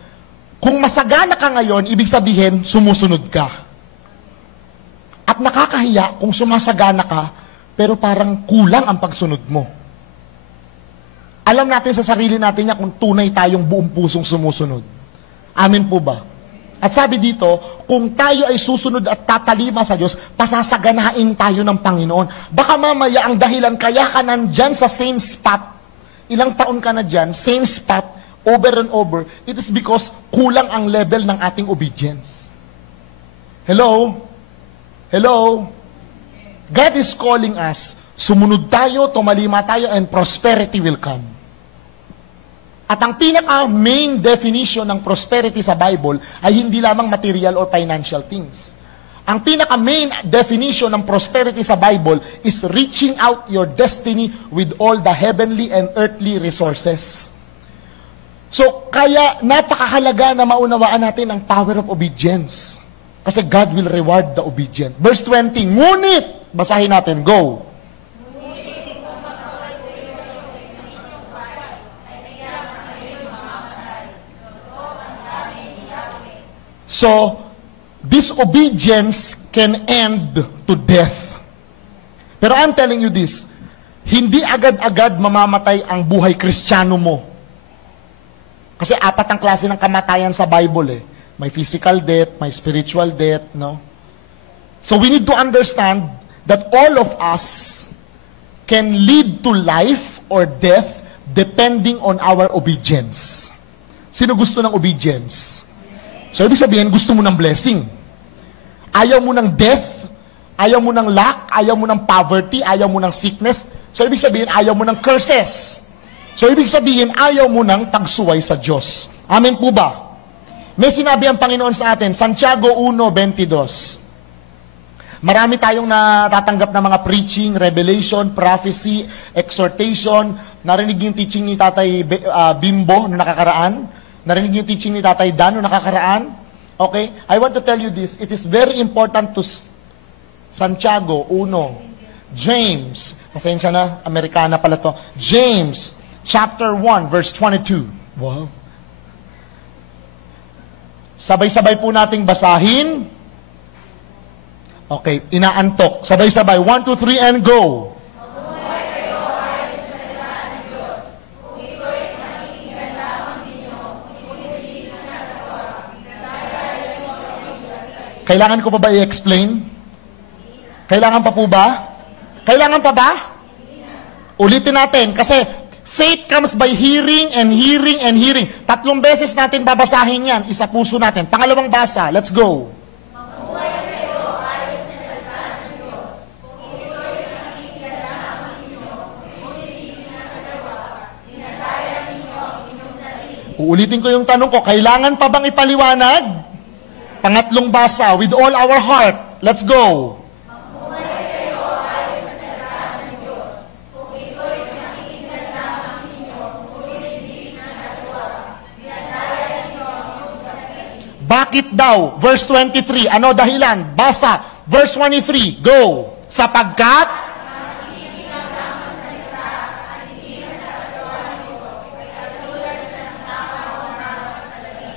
kung masagana ka ngayon, ibig sabihin, sumusunod ka. At nakakahiya kung sumasagana ka, pero parang kulang ang pagsunod mo. Alam natin sa sarili natin niya kung tunay tayong buong pusong sumusunod. Amen po ba? At sabi dito, kung tayo ay susunod at tatalima sa Diyos, pasasaganain tayo ng Panginoon. Baka mamaya ang dahilan kaya ka nandyan sa same spot, ilang taon ka na dyan, same spot, over and over, it is because kulang ang level ng ating obedience. Hello? Hello? God is calling us, sumunod tayo, tumalima tayo, and prosperity will come. At ang pinaka-main definition ng prosperity sa Bible ay hindi lamang material or financial things. Ang pinaka-main definition ng prosperity sa Bible is reaching out your destiny with all the heavenly and earthly resources. So, kaya napakahalaga na maunawaan natin ang power of obedience. Kasi God will reward the obedient. Verse 20, ngunit, basahin natin, go. So, disobedience can end to death. Pero I'm telling you this, Hindi agad-agad mamamatay ang buhay Kristiyano mo. Kasi 4 ang klase ng kamatayan sa Bible eh. May physical death, may spiritual death, no? So we need to understand that all of us can lead to life or death depending on our obedience. Sino gusto ng obedience? So ibig sabihin, gusto mo ng blessing. Ayaw mo ng death, ayaw mo ng lack, ayaw mo ng poverty, ayaw mo ng sickness. So ibig sabihin, ayaw mo ng curses. So ibig sabihin, ayaw mo ng tagsuway sa Diyos. Amen po ba? May sinabi ang Panginoon sa atin, Santiago 1:22. Marami tayong natatanggap na mga preaching, revelation, prophecy, exhortation. Narinig yung teaching ni Tatay Bimbo noong nakakaraan. Narinig yung teaching ni Tatay Dan noong nakakaraan. Okay? I want to tell you this. It is very important to Santiago 1. James, pasensya na, Amerikana pala to. James, chapter 1, verse 22. Wow. Sabay-sabay po nating basahin. Okay, inaantok. Sabay-sabay. 1, 2, 3, and go. Kailangan ko pa ba i-explain? Kailangan pa po ba? Kailangan pa ba? Ulitin natin. Kasi faith comes by hearing and hearing and hearing. 3 beses natin babasahin yan. Isa puso natin. Pangalawang basa. Let's go. Uulitin ko yung tanong ko, kailangan pa bang ipaliwanag? Pangatlong basa, with all our heart. Let's go. Bakit daw? Verse 23, ano dahilan? Basa. Verse 23, go. Sapagkat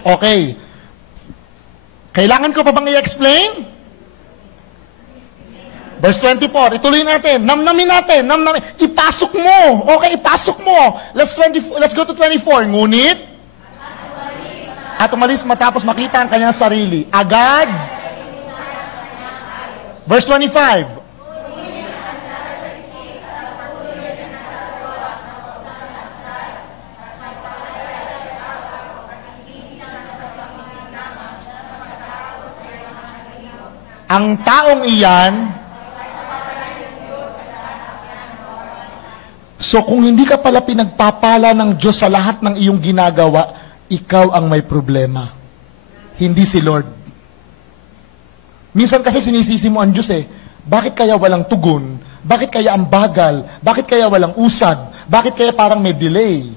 okay. Kailangan ko pa bang i-explain? Verse 24, ituloy natin. Namnamin natin. Namnamin. Ipasok mo. Okay, ipasok mo. Let's go to 24. Ngunit, at umalis matapos makita ang kanyang sarili. Agad. Verse 25. Ang taong iyan, so kung hindi ka pala pinagpapala ng Diyos sa lahat ng iyong ginagawa, ikaw ang may problema. Hindi si Lord. Minsan kasi sinisisi mo ang Diyos eh. Bakit kaya walang tugon? Bakit kaya ang bagal? Bakit kaya walang usad? Bakit kaya parang may delay?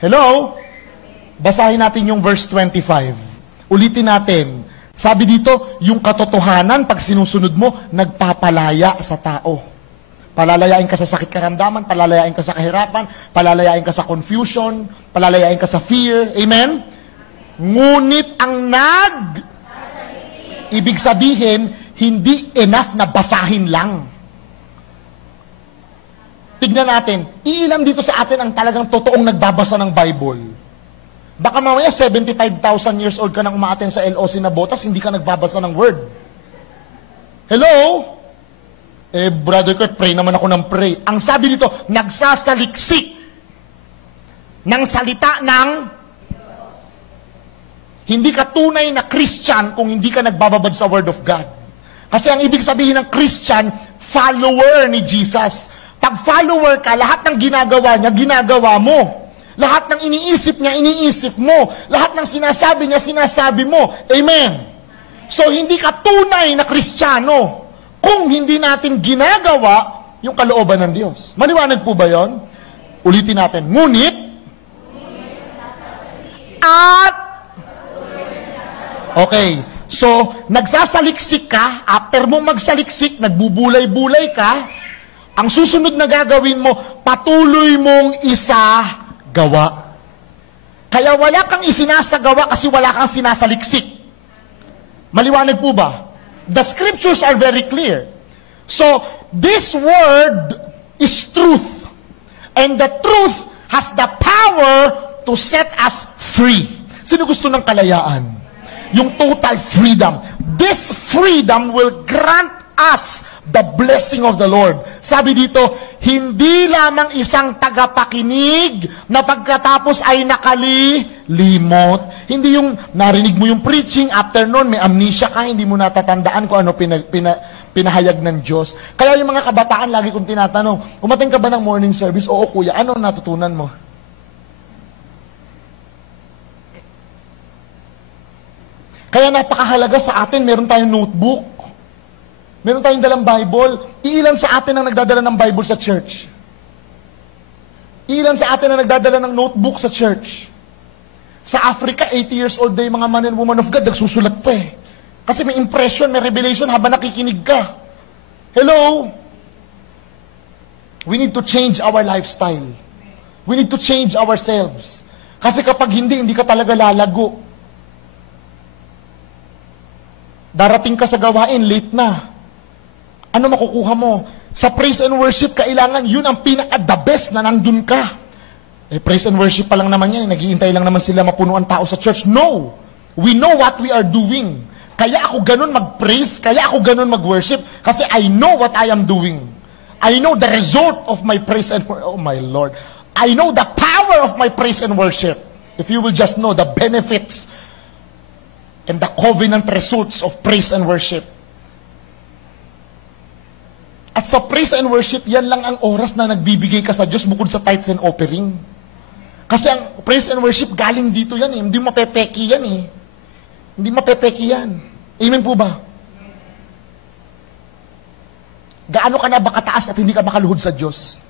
Hello? Basahin natin yung verse 25. Ulitin natin. Sabi dito, yung katotohanan, pag sinusunod mo, nagpapalaya sa tao. Palalayain ka sa sakit karamdaman, palalayain ka sa kahirapan, palalayain ka sa confusion, palalayain ka sa fear. Amen? Ngunit ang ibig sabihin, hindi enough na basahin lang. Tignan natin, iilan dito sa atin ang talagang totoong nagbabasa ng Bible? Baka mamaya 75,000 years old ka nang umaaten sa LOC na botas, hindi ka nagbabasa ng word. Hello? Brother Kurt, pray naman ako ng pray. Ang sabi dito, nagsasaliksik ng salita ng hindi ka tunay na Christian kung hindi ka nagbababad sa Word of God. Kasi ang ibig sabihin ng Christian, follower ni Jesus. Pag follower ka, lahat ng ginagawa niya, ginagawa mo. Lahat ng iniisip niya, iniisip mo. Lahat ng sinasabi niya, sinasabi mo. Amen. So, hindi ka tunay na Kristiyano kung hindi natin ginagawa yung kalooban ng Diyos. Maliwanag po ba yon? Ulitin natin. Ngunit, at, okay. So, nagsasaliksik ka, after mo magsaliksik, nagbubulay-bulay ka, ang susunod na gagawin mo, patuloy mong gawa. Kaya wala kang isinasagawa kasi wala kang sinasaliksik. Maliwanag po ba? The scriptures are very clear. So, this word is truth. And the truth has the power to set us free. Sino gusto ng kalayaan? Yung total freedom. This freedom will grant us the blessing of the Lord. Sabi dito, hindi lamang isang tagapakinig na pagkatapos ay nakalilimot. Hindi yung narinig mo yung preaching, after nun may amnesia ka, hindi mo natatandaan kung ano pinahayag ng Diyos. Kaya yung mga kabataan, lagi kong tinatanong, umating ka ba ng morning service? Oo kuya, ano natutunan mo? Kaya napakahalaga sa atin, meron tayong notebook. Meron tayong dalang Bible. Iilan sa atin ang nagdadala ng Bible sa church? Iilan sa atin ang nagdadala ng notebook sa church? Sa Africa, 80 years old na yung mga man and woman of God, nagsusulat pa eh. Kasi may impression, may revelation habang nakikinig ka. Hello? We need to change our lifestyle. We need to change ourselves. Kasi kapag hindi ka talaga lalago. Darating ka sa gawain, late na. Ano makukuha mo? Sa praise and worship, kailangan yun ang pinaka-the best na nandun ka. Praise and worship pa lang naman yan. Naghihintay lang naman sila mapuno ang tao sa church. No! We know what we are doing. Kaya ako ganun mag-praise, kaya ako ganun mag-worship, kasi I know what I am doing. I know the result of my praise and worship. Oh my Lord. I know the power of my praise and worship. If you will just know the benefits and the covenant results of praise and worship. At sa praise and worship, yan lang ang oras na nagbibigay ka sa Diyos bukod sa tithes and offering. Kasi ang praise and worship, galing dito yan eh. Hindi mapepeki yan eh. Hindi mapepeki yan. Amen po ba? Gaano ka na ba kataas at hindi ka makaluhod sa Diyos?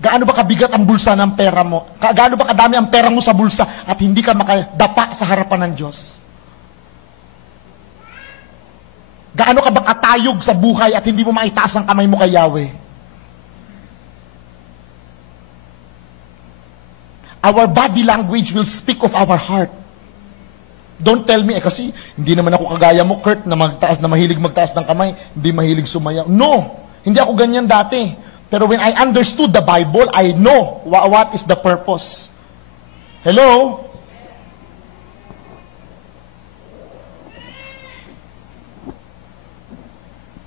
Gaano ba kabigat ang bulsa ng pera mo? Gaano ba kadami ang pera mo sa bulsa at hindi ka makadapa sa harapan ng Diyos? Gaano ka ba katayog sa buhay at hindi mo maitaas ang kamay mo kay Yahweh? Our body language will speak of our heart. Don't tell me, kasi hindi naman ako kagaya mo, Kurt, na mahilig magtaas ng kamay, hindi mahilig sumayaw. No, hindi ako ganyan dati. Pero when I understood the Bible, I know what is the purpose. Hello?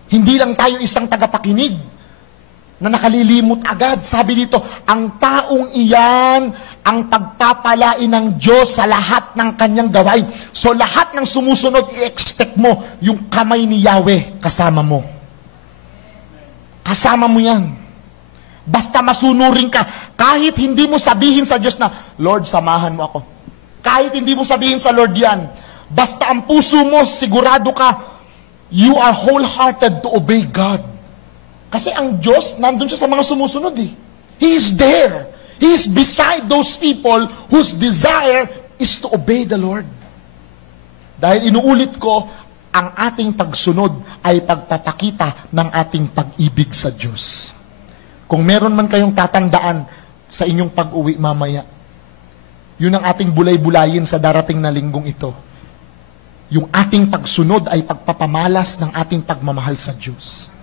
Hindi lang tayo isang tagapakinig na nakalilimot agad. Sabi dito, ang taong iyan ang pagpapalain ng Diyos sa lahat ng kanyang gawain. So lahat ng sumusunod, i-expect mo yung kamay ni Yahweh kasama mo. Kasama mo yan. Basta masunurin ka. Kahit hindi mo sabihin sa Diyos na, Lord, samahan mo ako. Kahit hindi mo sabihin sa Lord yan. Basta ang puso mo, sigurado ka, you are wholehearted to obey God. Kasi ang Diyos, nandun siya sa mga sumusunod eh. He is there. He is beside those people whose desire is to obey the Lord. Dahil inuulit ko, ang ating pagsunod ay pagpapakita ng ating pag-ibig sa Diyos. Kung meron man kayong tatandaan sa inyong pag-uwi mamaya, yun ang ating bulay-bulayin sa darating na linggong ito. Yung ating pagsunod ay pagpapamalas ng ating pagmamahal sa Diyos.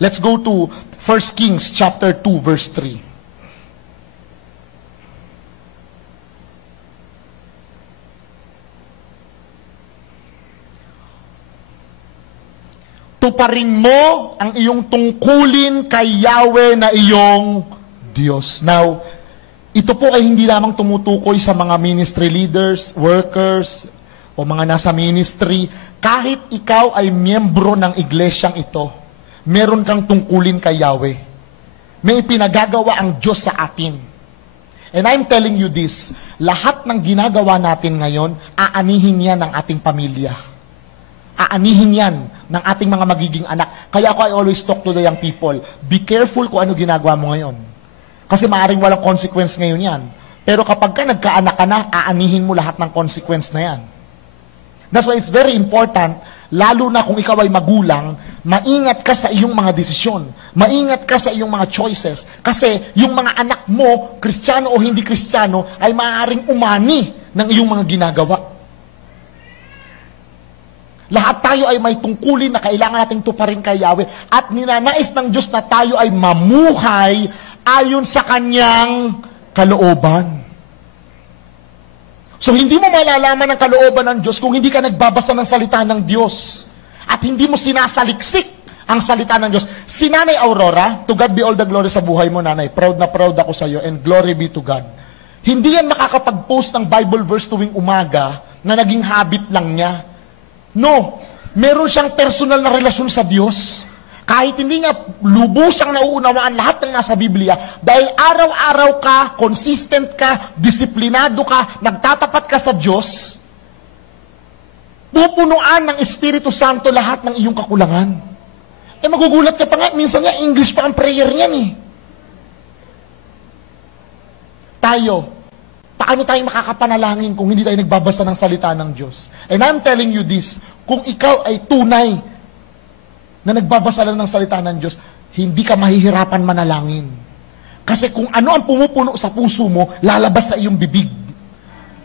Let's go to 1 Kings chapter 2 verse 3. Tuparin mo ang iyong tungkulin kay Yahweh na iyong Diyos. Now, ito po ay hindi lamang tumutukoy sa mga ministry leaders, workers, o mga nasa ministry. Kahit ikaw ay miyembro ng iglesyang ito, meron kang tungkulin kay Yahweh. May pinagagawa ang Diyos sa atin. And I'm telling you this, lahat ng ginagawa natin ngayon, aanihin yan ng ating pamilya. Aanihin yan ng ating mga magiging anak. Kaya ako I always talk to the young people, be careful kung ano ginagawa mo ngayon. Kasi maaaring walang consequence ngayon yan. Pero kapag ka nagkaanak ka na, aanihin mo lahat ng consequence na yan. That's why it's very important, lalo na kung ikaw ay magulang, maingat ka sa iyong mga desisyon. Maingat ka sa iyong mga choices. Kasi yung mga anak mo, Kristiyano o hindi Kristiyano, ay maaaring umani ng iyong mga ginagawa. Lahat tayo ay may tungkulin na kailangan nating tuparin kay Yahweh. At ninanais ng Diyos na tayo ay mamuhay ayon sa Kanyang kalooban. So hindi mo malalaman ang kalooban ng Diyos kung hindi ka nagbabasa ng salita ng Diyos. At hindi mo sinasaliksik ang salita ng Diyos. Si Nanay Aurora, to God be all the glory sa buhay mo, Nanay. Proud na proud ako sa iyo and glory be to God. Hindi yan makakapag-post ng Bible verse tuwing umaga na naging habit lang niya. No, meron siyang personal na relasyon sa Diyos. Kahit hindi niya lubusang nauunawaan lahat ng nasa Biblia, dahil araw-araw ka, consistent ka, disiplinado ka, nagtatapat ka sa Diyos, pupunuan ng Espiritu Santo lahat ng iyong kakulangan. Magugulat ka pa nga, minsan nga English pa ang prayer niyan eh. Tayo, paano tayo makakapanalangin kung hindi tayo nagbabasa ng salita ng Diyos? And I'm telling you this, kung ikaw ay tunay na nagbabasa lang ng salita ng Diyos, hindi ka mahihirapan manalangin. Kasi kung ano ang pumupuno sa puso mo, lalabas sa iyong bibig.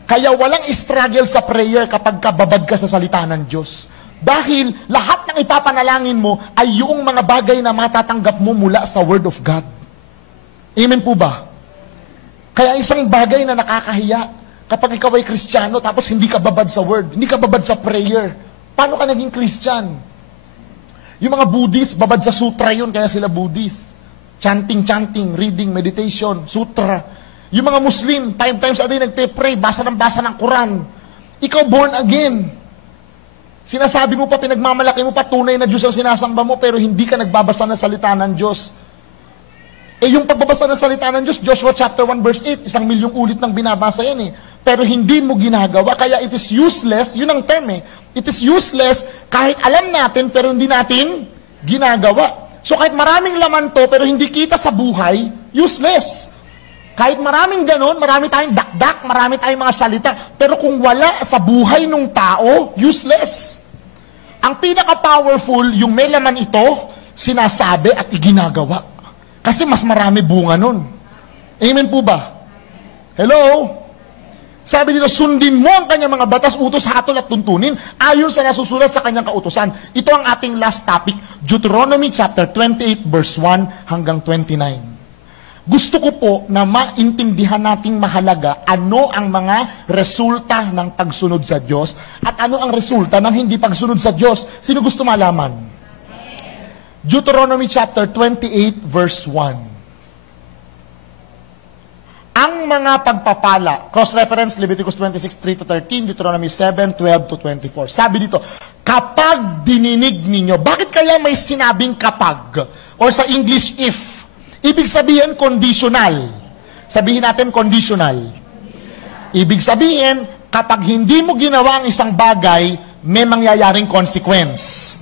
Kaya walang struggle sa prayer kapag kababad ka sa salita ng Diyos. Dahil lahat ng ipapanalangin mo ay yung mga bagay na matatanggap mo mula sa Word of God. Amen po ba? Kaya isang bagay na nakakahiya, kapag ikaw ay Kristiyano, tapos hindi ka babad sa Word, hindi ka babad sa prayer, paano ka naging Christian? Yung mga Buddhist, babad sa sutra yun, kaya sila Buddhist. Chanting, reading, meditation, sutra. Yung mga Muslim, 5 times a day nagpe-pray, basa ng Quran. Ikaw born again. Sinasabi mo pa, pinagmamalaki mo pa, tunay na Diyos ang sinasamba mo, pero hindi ka nagbabasa ng salita ng Diyos. Yung pagbabasa ng salita ng Diyos, Joshua chapter 1 verse 8, 1,000,000 ulit nang binabasa yan eh. Pero hindi mo ginagawa, kaya it is useless, yun ang term eh. It is useless kahit alam natin pero hindi natin ginagawa. So kahit maraming laman to pero hindi kita sa buhay, useless. Kahit maraming ganon, marami tayong dakdak, marami tayong mga salita, pero kung wala sa buhay ng tao, useless. Ang pinaka-powerful, yung may laman ito, sinasabi at iginagawa. Kasi mas marami bunga nun. Amen po ba? Hello? Sabi dito, sundin mo ang kanyang mga batas, utos, hatol at tuntunin ayon sa nasusulat sa kanyang kautusan. Ito ang ating last topic, Deuteronomy chapter 28 verse 1 hanggang 29. Gusto ko po na maintindihan nating mahalaga ano ang mga resulta ng pagsunod sa Diyos at ano ang resulta ng hindi pagsunod sa Diyos. Sino gusto malaman? Deuteronomy chapter 28 verse 1. Ang mga pagpapala, cross-reference Leviticus 26:3-13, Deuteronomy 7:12-24. Sabi dito, kapag dininig ninyo, bakit kaya may sinabing kapag? Or sa English, if. Ibig sabihin, conditional. Sabihin natin, conditional. Ibig sabihin, kapag hindi mo ginawa ang isang bagay, may mangyayaring consequence.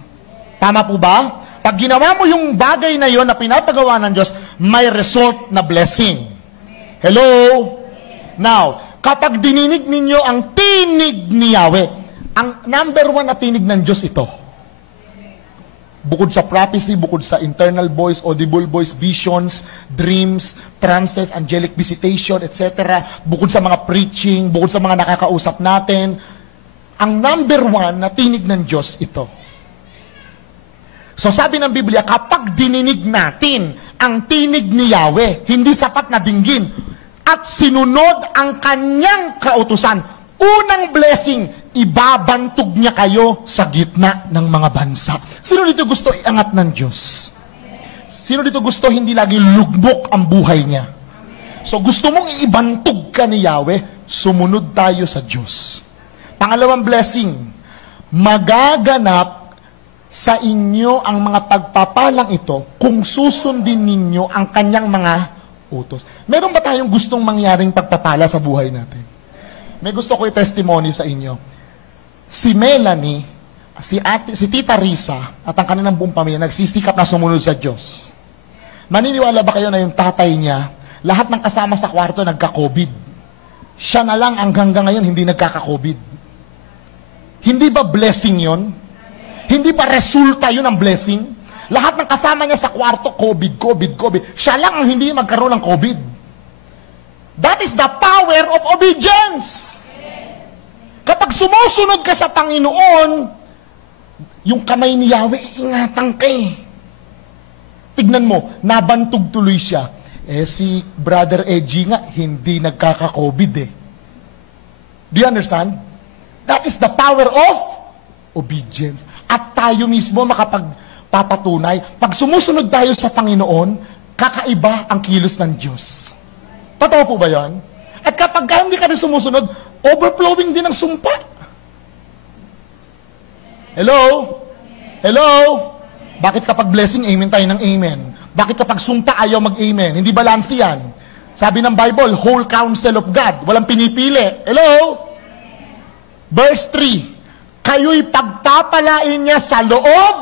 Tama po ba? Pag ginawa mo yung bagay na yon na pinapagawa ng Diyos, may result na blessing. Hello? Now, kapag dininig ninyo ang tinig ni Yahweh, ang number 1 na tinig ng Diyos ito. Bukod sa prophecy, bukod sa internal voice, audible voice, visions, dreams, trances, angelic visitation, etc. Bukod sa mga preaching, bukod sa mga nakakausap natin, ang number 1 na tinig ng Diyos ito. So sabi ng Biblia, kapag dininig natin ang tinig ni Yahweh, hindi sapat na dinggin, at sinunod ang kanyang kautusan, unang blessing, ibabantog niya kayo sa gitna ng mga bansa. Sino dito gusto iangat ng Diyos? Sino dito gusto hindi laging lugbok ang buhay niya? So gusto mong iibantog ka ni Yahweh, sumunod tayo sa Diyos. Pangalawang blessing, magaganap sa inyo ang mga pagpapalang ito kung susundin ninyo ang kanyang mga utos. Meron ba tayong gustong mangyaring pagpapala sa buhay natin? May gusto ko i-testimony sa inyo. Si Melanie, si Tita Risa, at ang kanilang buong pamilya, nagsisikap na sumunod sa Diyos. Maniniwala ba kayo na yung tatay niya, lahat ng kasama sa kwarto nagka-COVID? Siya na lang ang hanggang ngayon hindi nagkaka-COVID. Hindi ba blessing yon? Hindi ba resulta yun ng blessing? Lahat ng kasama niya sa kwarto, COVID. Siya lang ang hindi magkaroon ng COVID. That is the power of obedience. Kapag sumusunod ka sa Panginoon, yung kamay ni Yahweh, iingatan ka eh. Tignan mo, nabantog tuloy siya. Si Brother Edgy nga, hindi nagkaka-COVID eh. Do you understand? That is the power of obedience. At tayo mismo makapagpapatunay, pag sumusunod tayo sa Panginoon, kakaiba ang kilos ng Diyos. Totoo po ba yan? At kapag hindi ka rin sumusunod, overflowing din ang sumpa. Hello? Hello? Bakit kapag blessing, amen tayo ng amen? Bakit kapag sumpa, ayaw mag-amen? Hindi balanse yan. Sabi ng Bible, whole counsel of God. Walang pinipili. Hello? Verse 3, kayo'y pagpapalain niya sa loob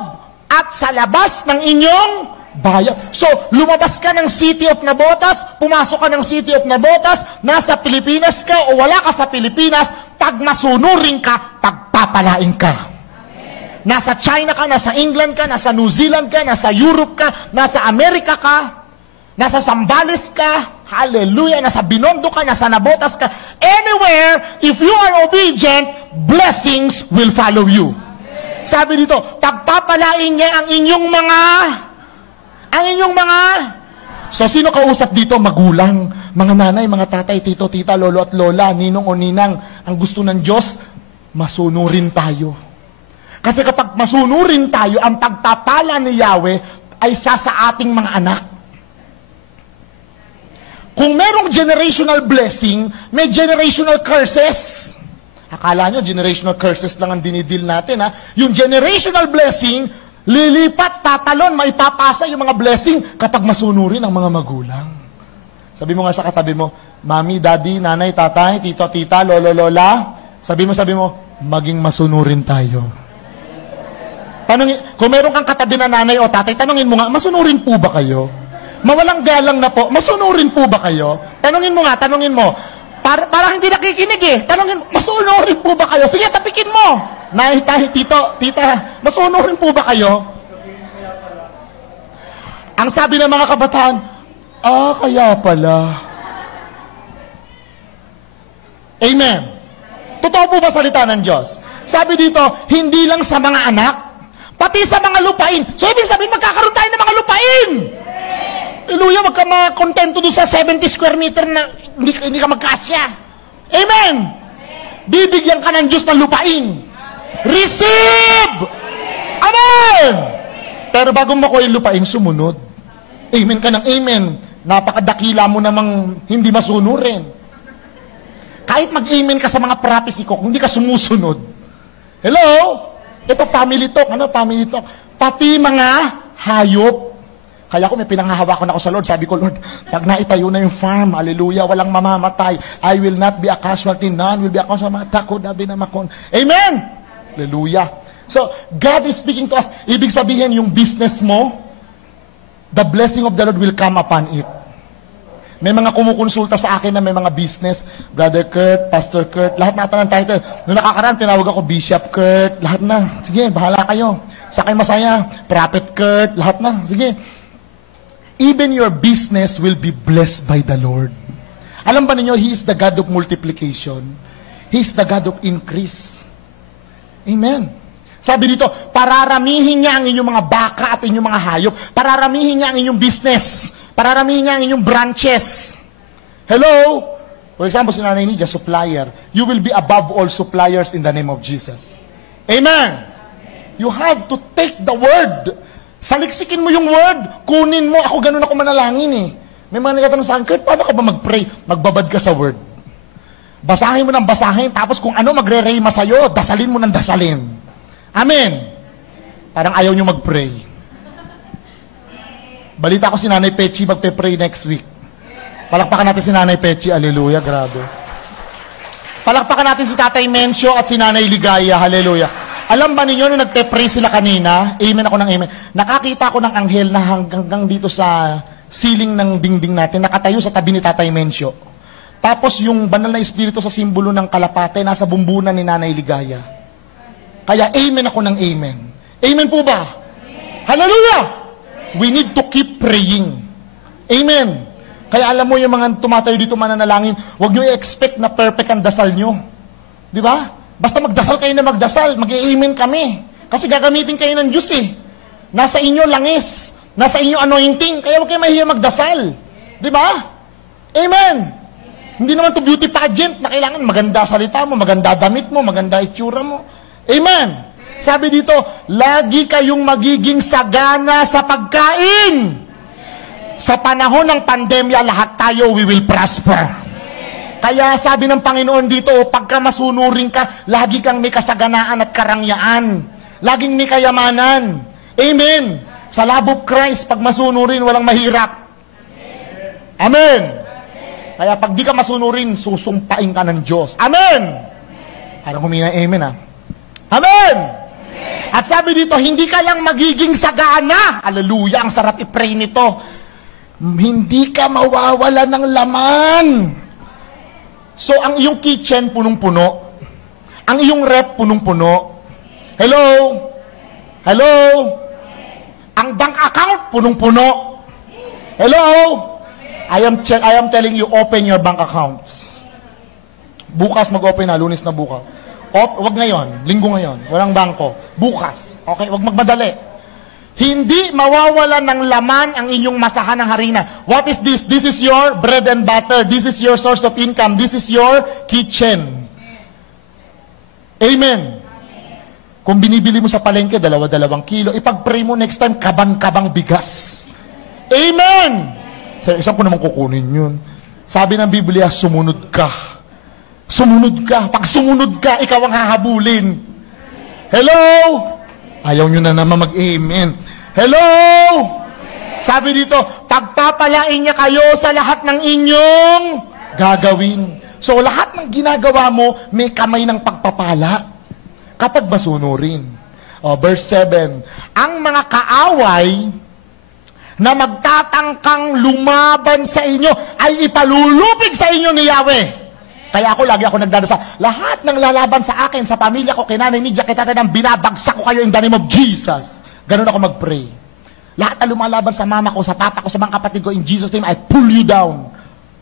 at sa labas ng inyong bayan. So, lumabas ka ng City of Navotas, pumasok ka ng City of Navotas, nasa Pilipinas ka o wala ka sa Pilipinas, pag masunurin ka, pagpapalain ka. Nasa China ka, nasa England ka, nasa New Zealand ka, nasa Europe ka, nasa Amerika ka, nasa Zambales ka, hallelujah, nasa Binondo ka, nasa Navotas ka, anywhere, if you are obedient, blessings will follow you. Sabi dito, pagpapalain niya ang inyong mga, so sino kausap dito? Magulang, mga nanay, mga tatay, tito, tita, lolo at lola, ninong o ninang, ang gusto ng Diyos, masunurin tayo. Kasi kapag masunurin tayo, ang pagpapala ni Yahweh ay sa ating mga anak. Kung merong generational blessing, may generational curses. Akala nyo, generational curses lang ang dinidil natin, ha? Yung generational blessing, lilipat, tatalon, maipapasa yung mga blessing kapag masunurin ang mga magulang. Sabi mo nga sa katabi mo, mami, daddy, nanay, tatay, tito, tita, lolo, lola. Sabi mo, maging masunurin tayo. Tanungin, kung meron kang katabi na nanay o tatay, tanungin mo nga, masunurin po ba kayo? Mawalang galang na po, masunurin po ba kayo? Tanungin mo. Para hindi nakikinig eh. Tanungin, masunurin po ba kayo? Sige, tapikin mo. Nay, tahi, tito, tita, masunurin po ba kayo? Ang sabi ng mga kabataan, kaya pala. Amen. Totoo po ba salita ng Diyos? Sabi dito, hindi lang sa mga anak, pati sa mga lupain. So, ibig sabihin, magkakaroon tayo ng mga lupain. Hallelujah, wag ka makontento doon sa 70 square meter na hindi ka magkasya. Amen. Bibigyan ka ng Diyos ng lupain. Receive! Amen! Pero bago makuha yung lupain, sumunod. Amen ka ng amen. Napakadakila mo namang hindi masunurin. Kahit mag-amen ka sa mga prophecy ko, kung hindi ka sumusunod. Hello? Ito, family talk. Ano, family talk? Pati mga hayop. Kaya ko may pinanghahawakan ako sa Lord. Sabi ko, Lord, pag naitayo na yung farm, hallelujah, walang mamamatay. I will not be a casualty. None will be a casualty. Takot na binamakon. Amen! Hallelujah. So, God is speaking to us. Ibig sabihin, yung business mo, the blessing of the Lord will come upon it. May mga kumukonsulta sa akin na may mga business. Brother Kurt, Pastor Kurt, lahat na ng title. Noong nakakaraan, tinawag ako Bishop Kurt, lahat na. Sige, bahala kayo. Sa kayo masaya. Prophet Kurt, lahat na. Sige. Even your business will be blessed by the Lord. Alam ba ninyo, He is the God of multiplication. He is the God of increase. Amen. Sabi dito, pararamihin niya ang inyong mga baka at inyong mga hayop. Pararamihin niya ang inyong business. Pararamihin niya ang inyong branches. Hello? For example, si Nanay Nidia, supplier. You will be above all suppliers in the name of Jesus. Amen. You have to take the word. Saliksikin mo yung word. Kunin mo. Ako, ganun ako manalangin eh. May mga nagtatanong sa akin, Kurt, paano ka ba mag-pray? Magbabad ka sa word. Basahin mo ng basahin. Tapos kung ano magre-rayma sa'yo, dasalin mo ng dasalin. Amen. Parang ayaw nyo mag-pray. Balita ko si Nanay Pechi magpe-pray next week. Palakpakan natin si Nanay Pechi. Hallelujah, grabe. Palakpakan natin si Tatay Mencio at si Nanay Ligaya. Hallelujah. Alam ba ninyo, nung nagpe-pray sila kanina, amen ako ng amen, nakakita ko ng anghel na hanggang dito sa ceiling ng dingding natin, nakatayo sa tabi ni Tatay Mencio. Tapos yung banal na espiritu sa simbolo ng kalapate, nasa bumbunan ni Nanay Ligaya. Kaya amen ako ng amen. Amen po ba? Amen. Hallelujah! We need to keep praying. Amen. Kaya alam mo yung mga tumatayo dito mananalangin, huwag nyo i-expect na perfect ang dasal nyo. Di ba? Basta magdasal kayo na magdasal, mag-i-amen kami. Kasi gagamitin kayo ng Diyos eh. Nasa inyo langis. Nasa inyo anointing. Kaya huwag kayo mahiya magdasal. Di ba? Amen. Hindi naman to beauty pageant na kailangan maganda salita mo, maganda damit mo, maganda itsura mo. Amen. Sabi dito, lagi kayong magiging sagana sa pagkain. Sa panahon ng pandemya, lahat tayo, we will prosper. Kaya sabi ng Panginoon dito, pagka masunurin ka, lagi kang may kasaganaan at karangyaan. Laging may kayamanan. Amen. Sa love of Christ, pag masunurin, walang mahirap. Amen. Kaya pag di ka masunurin, susumpain ka ng Diyos. Amen. Parang humina amen ha. Amen. At sabi dito, hindi ka lang magiging sagana. Hallelujah, ang sarap i-pray nito. Hindi ka mawawala ng laman. So, ang iyong kitchen, punong-puno. Ang iyong rep, punong-puno. Hello? Hello? Ang bank account, punong-puno. Hello? I am telling you, open your bank accounts. Bukas mag-open na, Lunes na bukas. Wag ngayon, linggo ngayon, walang bangko. Bukas, okay? Wag magmadali. Hindi mawawala ng laman ang inyong masahan ng harina. What is this? This is your bread and butter. This is your source of income. This is your kitchen. Amen. Kung binibili mo sa palengke, 2 kilo, ipag-pray mo next time, kabang-kabang bigas. Amen! Saan ko naman kukunin yun? Sabi ng Biblia, sumunod ka. Sumunod ka. Pag sumunod ka, ikaw ang hahabulin. Hello? Ayaw nyo na naman mag-amen. Hello? Sabi dito, pagpapalain niya kayo sa lahat ng inyong gagawin. So, lahat ng ginagawa mo, may kamay ng pagpapala. Kapag masunurin. Verse 7, ang mga kaaway na magtatangkang lumaban sa inyo ay ipalulupig sa inyo ni Yahweh. Kaya lagi ako nagdadasal. Lahat ng lalaban sa akin, sa pamilya ko, kay nanay ni Jack, kay tatay nang binabagsak ko kayo in the name of Jesus. Ganun ako mag-pray. Lahat na lumalaban sa mama ko, sa papa ko, sa mga kapatid ko, in Jesus' name, I pull you down.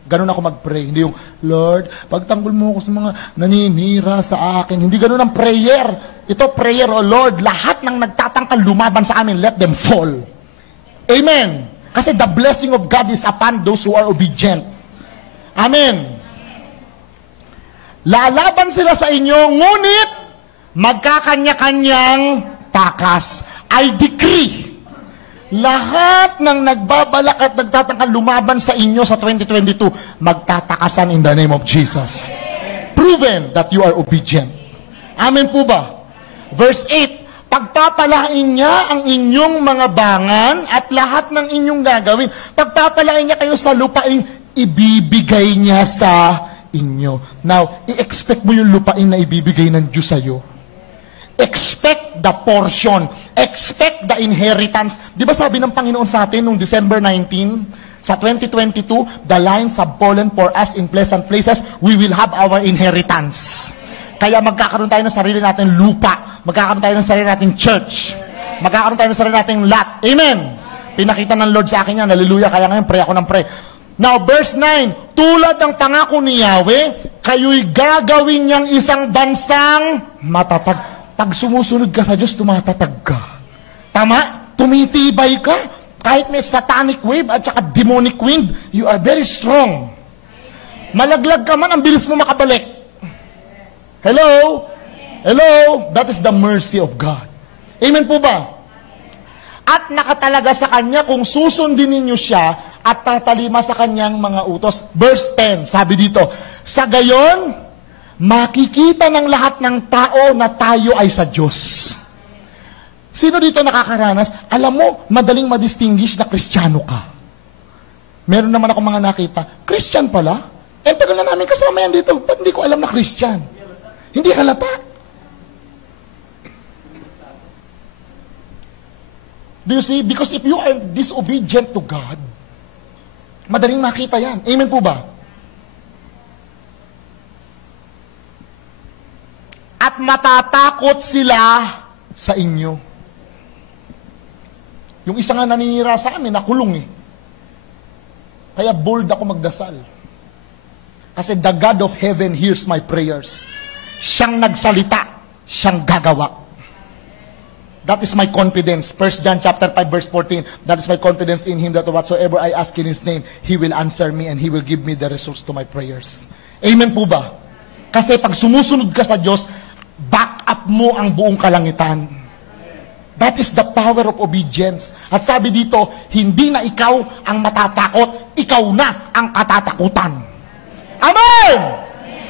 Ganun ako mag-pray. Hindi yung, Lord, pagtanggol mo ako sa mga naninira sa akin. Hindi ganun ang prayer. Ito prayer, oh Lord, lahat ng nagtatangkang lumaban sa amin, let them fall. Amen. Kasi the blessing of God is upon those who are obedient. Amen. Lalaban sila sa inyo, ngunit magkakanya-kanyang takas. I decree, lahat ng nagbabalak at nagtatangkang lumaban sa inyo sa 2022, magtatakasan in the name of Jesus. Proven that you are obedient. Amen po ba? Verse 8, pagpapalain niya ang inyong mga bangan at lahat ng inyong gagawin. Pagpapalain niya kayo sa lupain, ibibigay niya sa inyo. Now, i-expect mo yung lupain na ibibigay ng Diyos sa'yo. Expect the portion. Expect the inheritance. Di ba sabi ng Panginoon sa atin noong December 19, sa 2022, the lines have fallen for us in pleasant places. We will have our inheritance. Kaya magkakaroon tayo ng sarili natin lupa. Magkakaroon tayo ng sarili natin church. Magkakaroon tayo ng sarili natin lot. Amen. Pinakita ng Lord sa akin yan. Hallelujah. Kaya ngayon, pray ako ng pray. Now, verse 9. Tulad ng pangako ni Yahweh, kayo'y gagawin niyang isang bansang matatag. Pag sumusunod ka sa Diyos, tumatatag ka. Tama? Tumitibay ka. Kahit may satanic wave at saka demonic wind, you are very strong. Malaglag ka man, ang bilis mo makabalik. Hello? Hello? That is the mercy of God. Amen po ba? At nakatalaga sa Kanya kung susundin ninyo siya at tatalima sa Kanyang mga utos. Verse 10, sabi dito, sa gayon, makikita ng lahat ng tao na tayo ay sa Diyos. Sino dito nakakaranas? Alam mo, madaling madistinguish na Kristiyano ka. Meron naman ako mga nakita, Christian pala? Tagal na namin kasama yan dito. Ba't hindi ko alam na Christian? Hindi halata. Do you see? Because if you are disobedient to God, madaling makita yan. Amen po ba? At matatakot sila sa inyo. Yung isa nga naninira sa amin, nakulong eh. Kaya bold ako magdasal. Kasi the God of heaven hears my prayers. Siyang nagsalita, siyang gagawa. That is my confidence. 1 John chapter 5 verse 14. That is my confidence in Him that whatsoever I ask in His name, He will answer me and He will give me the results to my prayers. Amen po ba? Kasi pag sumusunod ka sa Diyos, back up mo ang buong kalangitan. That is the power of obedience. At sabi dito, hindi na ikaw ang matatakot, ikaw na ang katatakutan. Amen!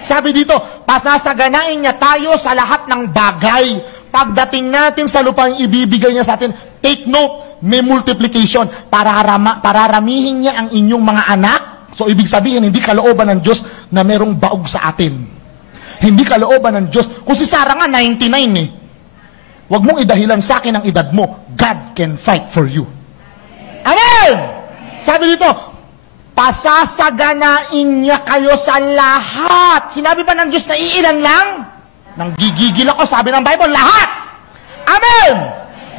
Sabi dito, pasasaganain niya tayo sa lahat ng bagay. Pagdating natin sa lupang ibibigay niya sa atin, take note, may multiplication. Pararamihin niya ang inyong mga anak. So ibig sabihin, hindi kalooban ng Diyos na merong baog sa atin. Hindi kalooban ng Diyos. Kung si Sarah nga, 99 Huwag mong idahilan sa akin ang edad mo. God can fight for you. Amen! Sabi dito, pasasaganain niya kayo sa lahat. Sinabi pa ng Diyos na iilan lang? Nang gigigil ako, sabi ng Bible, lahat! Amen!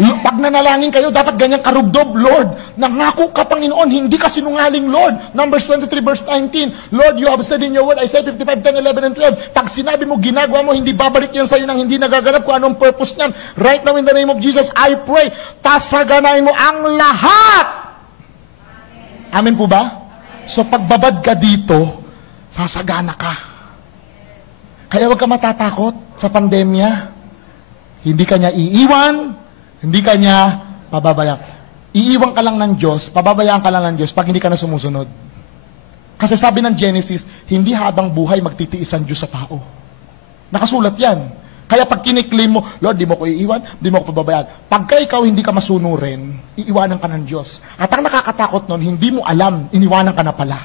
Pag nanalangin kayo, dapat ganyang karugdob, Lord, nangako ka, Panginoon, hindi ka sinungaling, Lord. Numbers 23 verse 19, Lord, you have said in your word, Isaiah 55, 10, 11, and 12, pag sinabi mo, ginagawa mo, hindi babalik yan sa'yo nang hindi nagaganap kung anong purpose niyan. Right now, in the name of Jesus, I pray, pasaganain mo ang lahat. Amen po ba? So, pagbabad ka dito, sasagana ka. Kaya huwag ka matatakot sa pandemya. Hindi ka niya iiwan, hindi ka niya pababayaan. Iiwan ka lang ng Diyos, pababayaan ka lang ng Diyos pag hindi ka na sumusunod. Kasi sabi ng Genesis, hindi habang buhay magtitiis ang Diyos sa tao. Nakasulat yan. Kaya pag kiniklaim mo, Lord, di mo ko iiwan, di mo ko pababayaan. Pagka ikaw hindi ka masunurin, iiwanan ka ng Diyos. At ang nakakatakot nun, hindi mo alam, iniwanan ka na pala.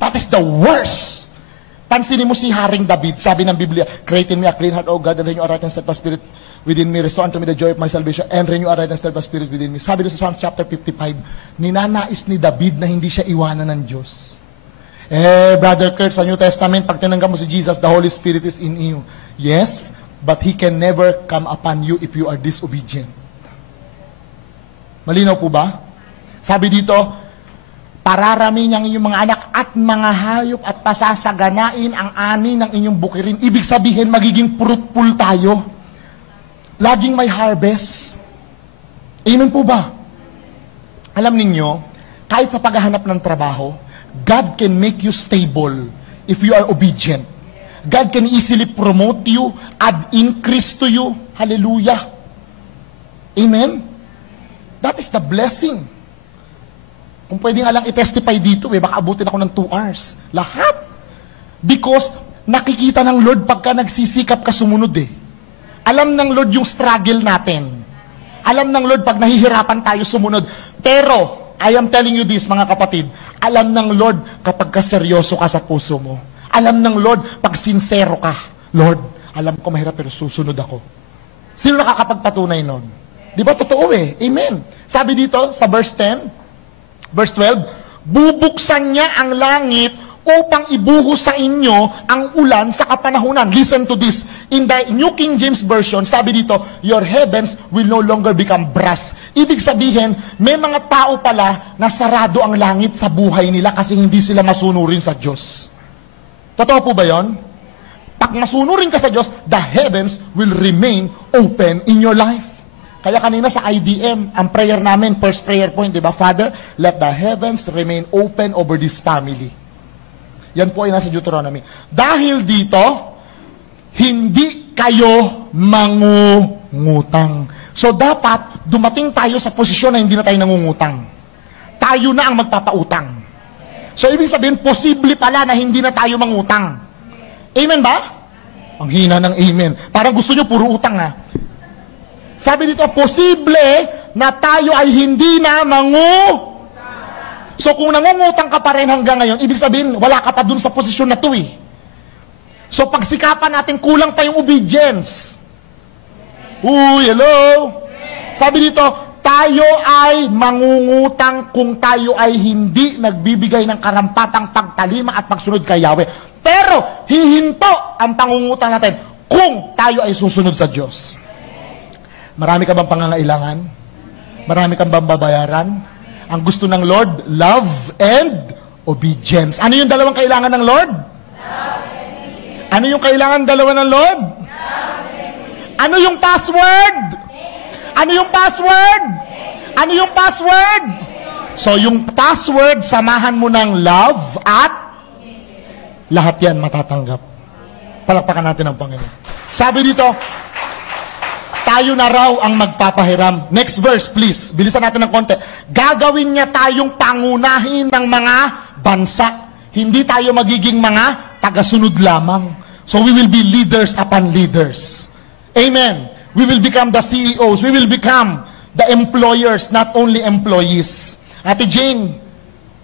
That is the worst. Pansinin mo si Haring David, sabi ng Biblia, create in me a clean heart, O God, and renew a right and steadfast spirit within me, restore unto me the joy of my salvation, and renew a right and steadfast spirit within me. Sabi doon sa Psalm chapter 55, ninanais ni David na hindi siya iwanan ng Diyos. Brother Kurt, sa New Testament, pag tinanggap mo si Jesus, the Holy Spirit is in you. Yes, but He can never come upon you if you are disobedient. Malinaw po ba? Sabi dito, pararami niyang inyong mga anak at mga hayop at pasasaganain ang ani ng inyong bukirin. Ibig sabihin, magiging fruitful tayo. Laging may harvest. Amen po ba? Alam ninyo, kahit sa paghahanap ng trabaho, God can make you stable if you are obedient. God can easily promote you, add increase to you. Hallelujah. Amen? That is the blessing. Kung pwede nga lang i-testify dito, baka abutin ako ng 2 hours. Lahat. Because nakikita ng Lord pagka nagsisikap ka sumunod Alam ng Lord yung struggle natin. Alam ng Lord pag nahihirapan tayo sumunod. Pero, I am telling you this, mga kapatid, alam ng Lord kapag seryoso ka sa puso mo. Alam ng Lord pag sincero ka. Lord, alam ko mahirap pero susunod ako. Sino nakakapagpatunay nun? Di ba totoo Amen. Sabi dito sa verse 10, verse 12, bubuksan niya ang langit upang ibuhos sa inyo ang ulan sa kapanahunan. Listen to this. In the New King James Version, sabi dito, your heavens will no longer become brass. Ibig sabihin, may mga tao pala na sarado ang langit sa buhay nila kasi hindi sila masunurin sa Diyos. Totoo po ba yon? Pag masunurin ka sa Diyos, the heavens will remain open in your life. Kaya kanina sa IDM, ang prayer namin, first prayer point, di ba? Father, let the heavens remain open over this family. Yan po ay nasa Deuteronomy. Dahil dito, hindi kayo mangungutang. So dapat, dumating tayo sa posisyon na hindi na tayo nangungutang. Tayo na ang magpapautang. So ibig sabihin, posible pala na hindi na tayo mangutang. Amen ba? Ang hina ng amen. Parang gusto nyo puro utang Sabi dito, posible na tayo ay hindi na So kung nangungutang ka pa rin hanggang ngayon, ibig sabihin, wala ka pa dun sa posisyon na to So pagsikapan natin, kulang pa yung obedience. Hello? Sabi dito, tayo ay mangungutang kung tayo ay hindi nagbibigay ng karampatang pagtalima at pagsunod kay Yahweh. Pero hihinto ang pangungutang natin kung tayo ay susunod sa Diyos. Marami ka bang pangangailangan? Marami kang bang babayaran? Ang gusto ng Lord, love and obedience. Ano yung dalawang kailangan ng Lord? Ano yung kailangan dalawa ng Lord? Ano yung password? Ano yung password? Ano yung password? So, yung password, samahan mo ng love at lahat yan matatanggap. Palakpakan natin ang Panginoon. Sabi dito, tayo na raw ang magpapahiram. Next verse, please. Bilisan natin ng konti. Gagawin niya tayong pangunahin ng mga bansa. Hindi tayo magiging mga tagasunod lamang. So we will be leaders upon leaders. Amen. We will become the CEOs. We will become the employers, not only employees. Ate Jane,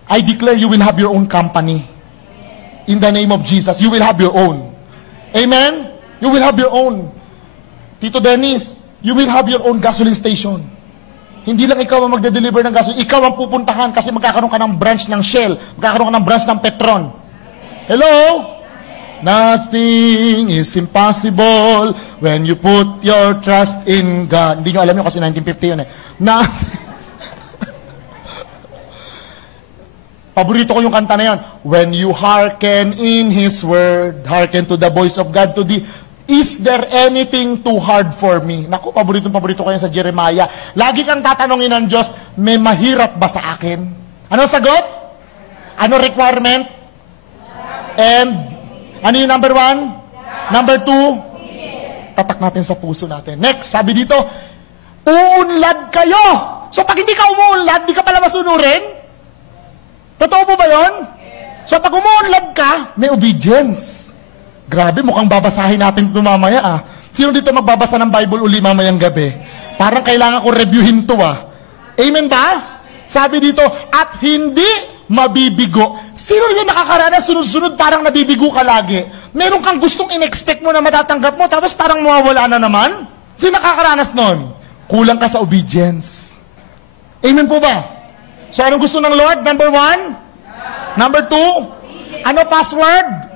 I declare you will have your own company. In the name of Jesus, you will have your own. Amen? You will have your own. Tito Dennis, you will have your own gasoline station. Hindi lang ikaw ang magde-deliver ng gasoline. Ikaw ang pupuntahan kasi magkakaroon ka ng branch ng Shell. Magkakaroon ka ng branch ng Petron. Hello? Nothing is impossible when you put your trust in God. Hindi nyo alam yun kasi 1950 yun eh. Paborito ko yung kanta na yan. When you hearken in His word, hearken to the voice of God, to the is there anything too hard for me? Naku, paborito ko yan sa Jeremiah. Lagi kang tatanungin ng Diyos, may mahirap ba sa akin? Ano sagot? Ano requirement? And, ano yung number 1? Number 2? Tatak natin sa puso natin. Next, sabi dito, uunlad kayo. So pag hindi ka umuunlad, di ka pala masunurin? Totoo po ba yun? So pag umuunlad ka, may obedience. Grabe, mukhang babasahin natin ito mamaya ah. Sino dito magbabasa ng Bible uli mamayang gabi? Parang kailangan ko reviewin to ah. Amen ba? Sabi dito, at hindi mabibigo. Sino dito nakakaranas sunod-sunod parang nabibigo ka lagi? Meron kang gustong in-expect mo na matatanggap mo, tapos parang mawawala na naman? Sino nakakaranas nun? Kulang ka sa obedience. Amen po ba? So anong gusto ng Lord? Number 1? Number 2? Ano password?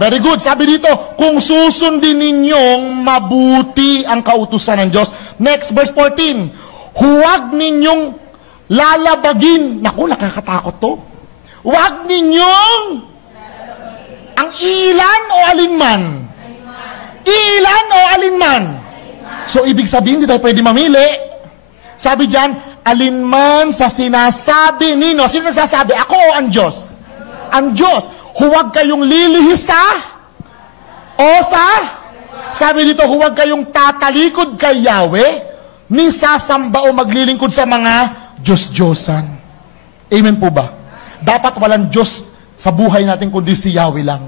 Very good. Sabi dito, kung susundin ninyong mabuti ang kautusan ng Diyos. Next, verse 14. Huwag ninyong lalabagin. Naku, nakakatakot to. Huwag ninyong ang ilan o alinman. Ilan o alinman. So, ibig sabihin, hindi tayo pwede mamili. Sabi dyan, alinman sa sinasabi nino. Sino nagsasabi? Ako o ang Diyos? Ang Diyos. Huwag kayong lilihis o sa? Sabi dito, huwag kayong tatalikod kay Yahweh, ni sasamba o maglilingkod sa mga Diyos-Diyosan. Amen po ba? Dapat walang Diyos sa buhay natin kundi si Yahweh lang.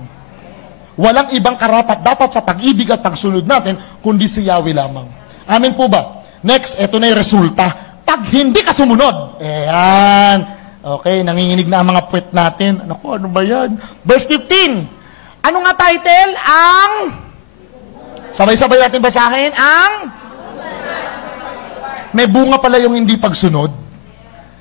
Walang ibang karapat dapat sa pag-ibig at pagsunod natin kundi si Yahweh lamang. Amen po ba? Next, eto na yung resulta. Pag hindi ka sumunod, ayan. Okay, nanginginig na ang mga puwet natin. Naku, ano ba yan? Verse 15. Ano nga title? Ang... Sabay-sabay natin basahin. Ang... May bunga pala yung hindi pagsunod.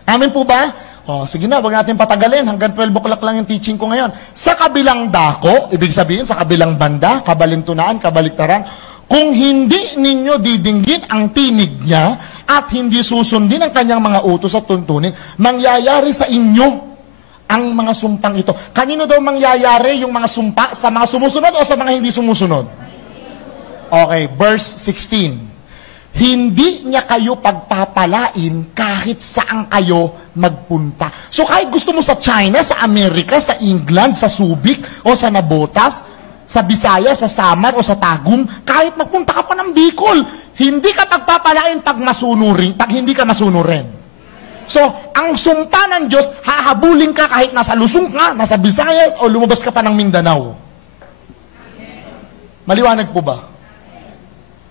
Amen po ba? O, sige na, wag natin patagalin. Hanggang 12 o'clock lang yung teaching ko ngayon. Sa kabilang dako, ibig sabihin, sa kabilang banda, kabalintunaan, kabaliktaran, kung hindi ninyo didinggin ang tinig niya at hindi susundin ang kanyang mga utos at tuntunin, mangyayari sa inyo ang mga sumpang ito. Kanino daw mangyayari yung mga sumpa? Sa mga sumusunod o sa mga hindi sumusunod? Okay, verse 16. Hindi niya kayo pagpapalain kahit saan kayo magpunta. So kahit gusto mo sa China, sa Amerika, sa England, sa Subic, o sa Nabotas, sa Bisaya, sa Samar, o sa Tagum, kahit magpunta ka pa ng Bicol, hindi ka pagpapalain pag masunurin, pag hindi ka masunurin. So, ang sumpa ng Diyos, hahabulin ka kahit nasa Luzon ka, nasa Visayas, o lumabas ka pa ng Mindanao. Maliwanag po ba?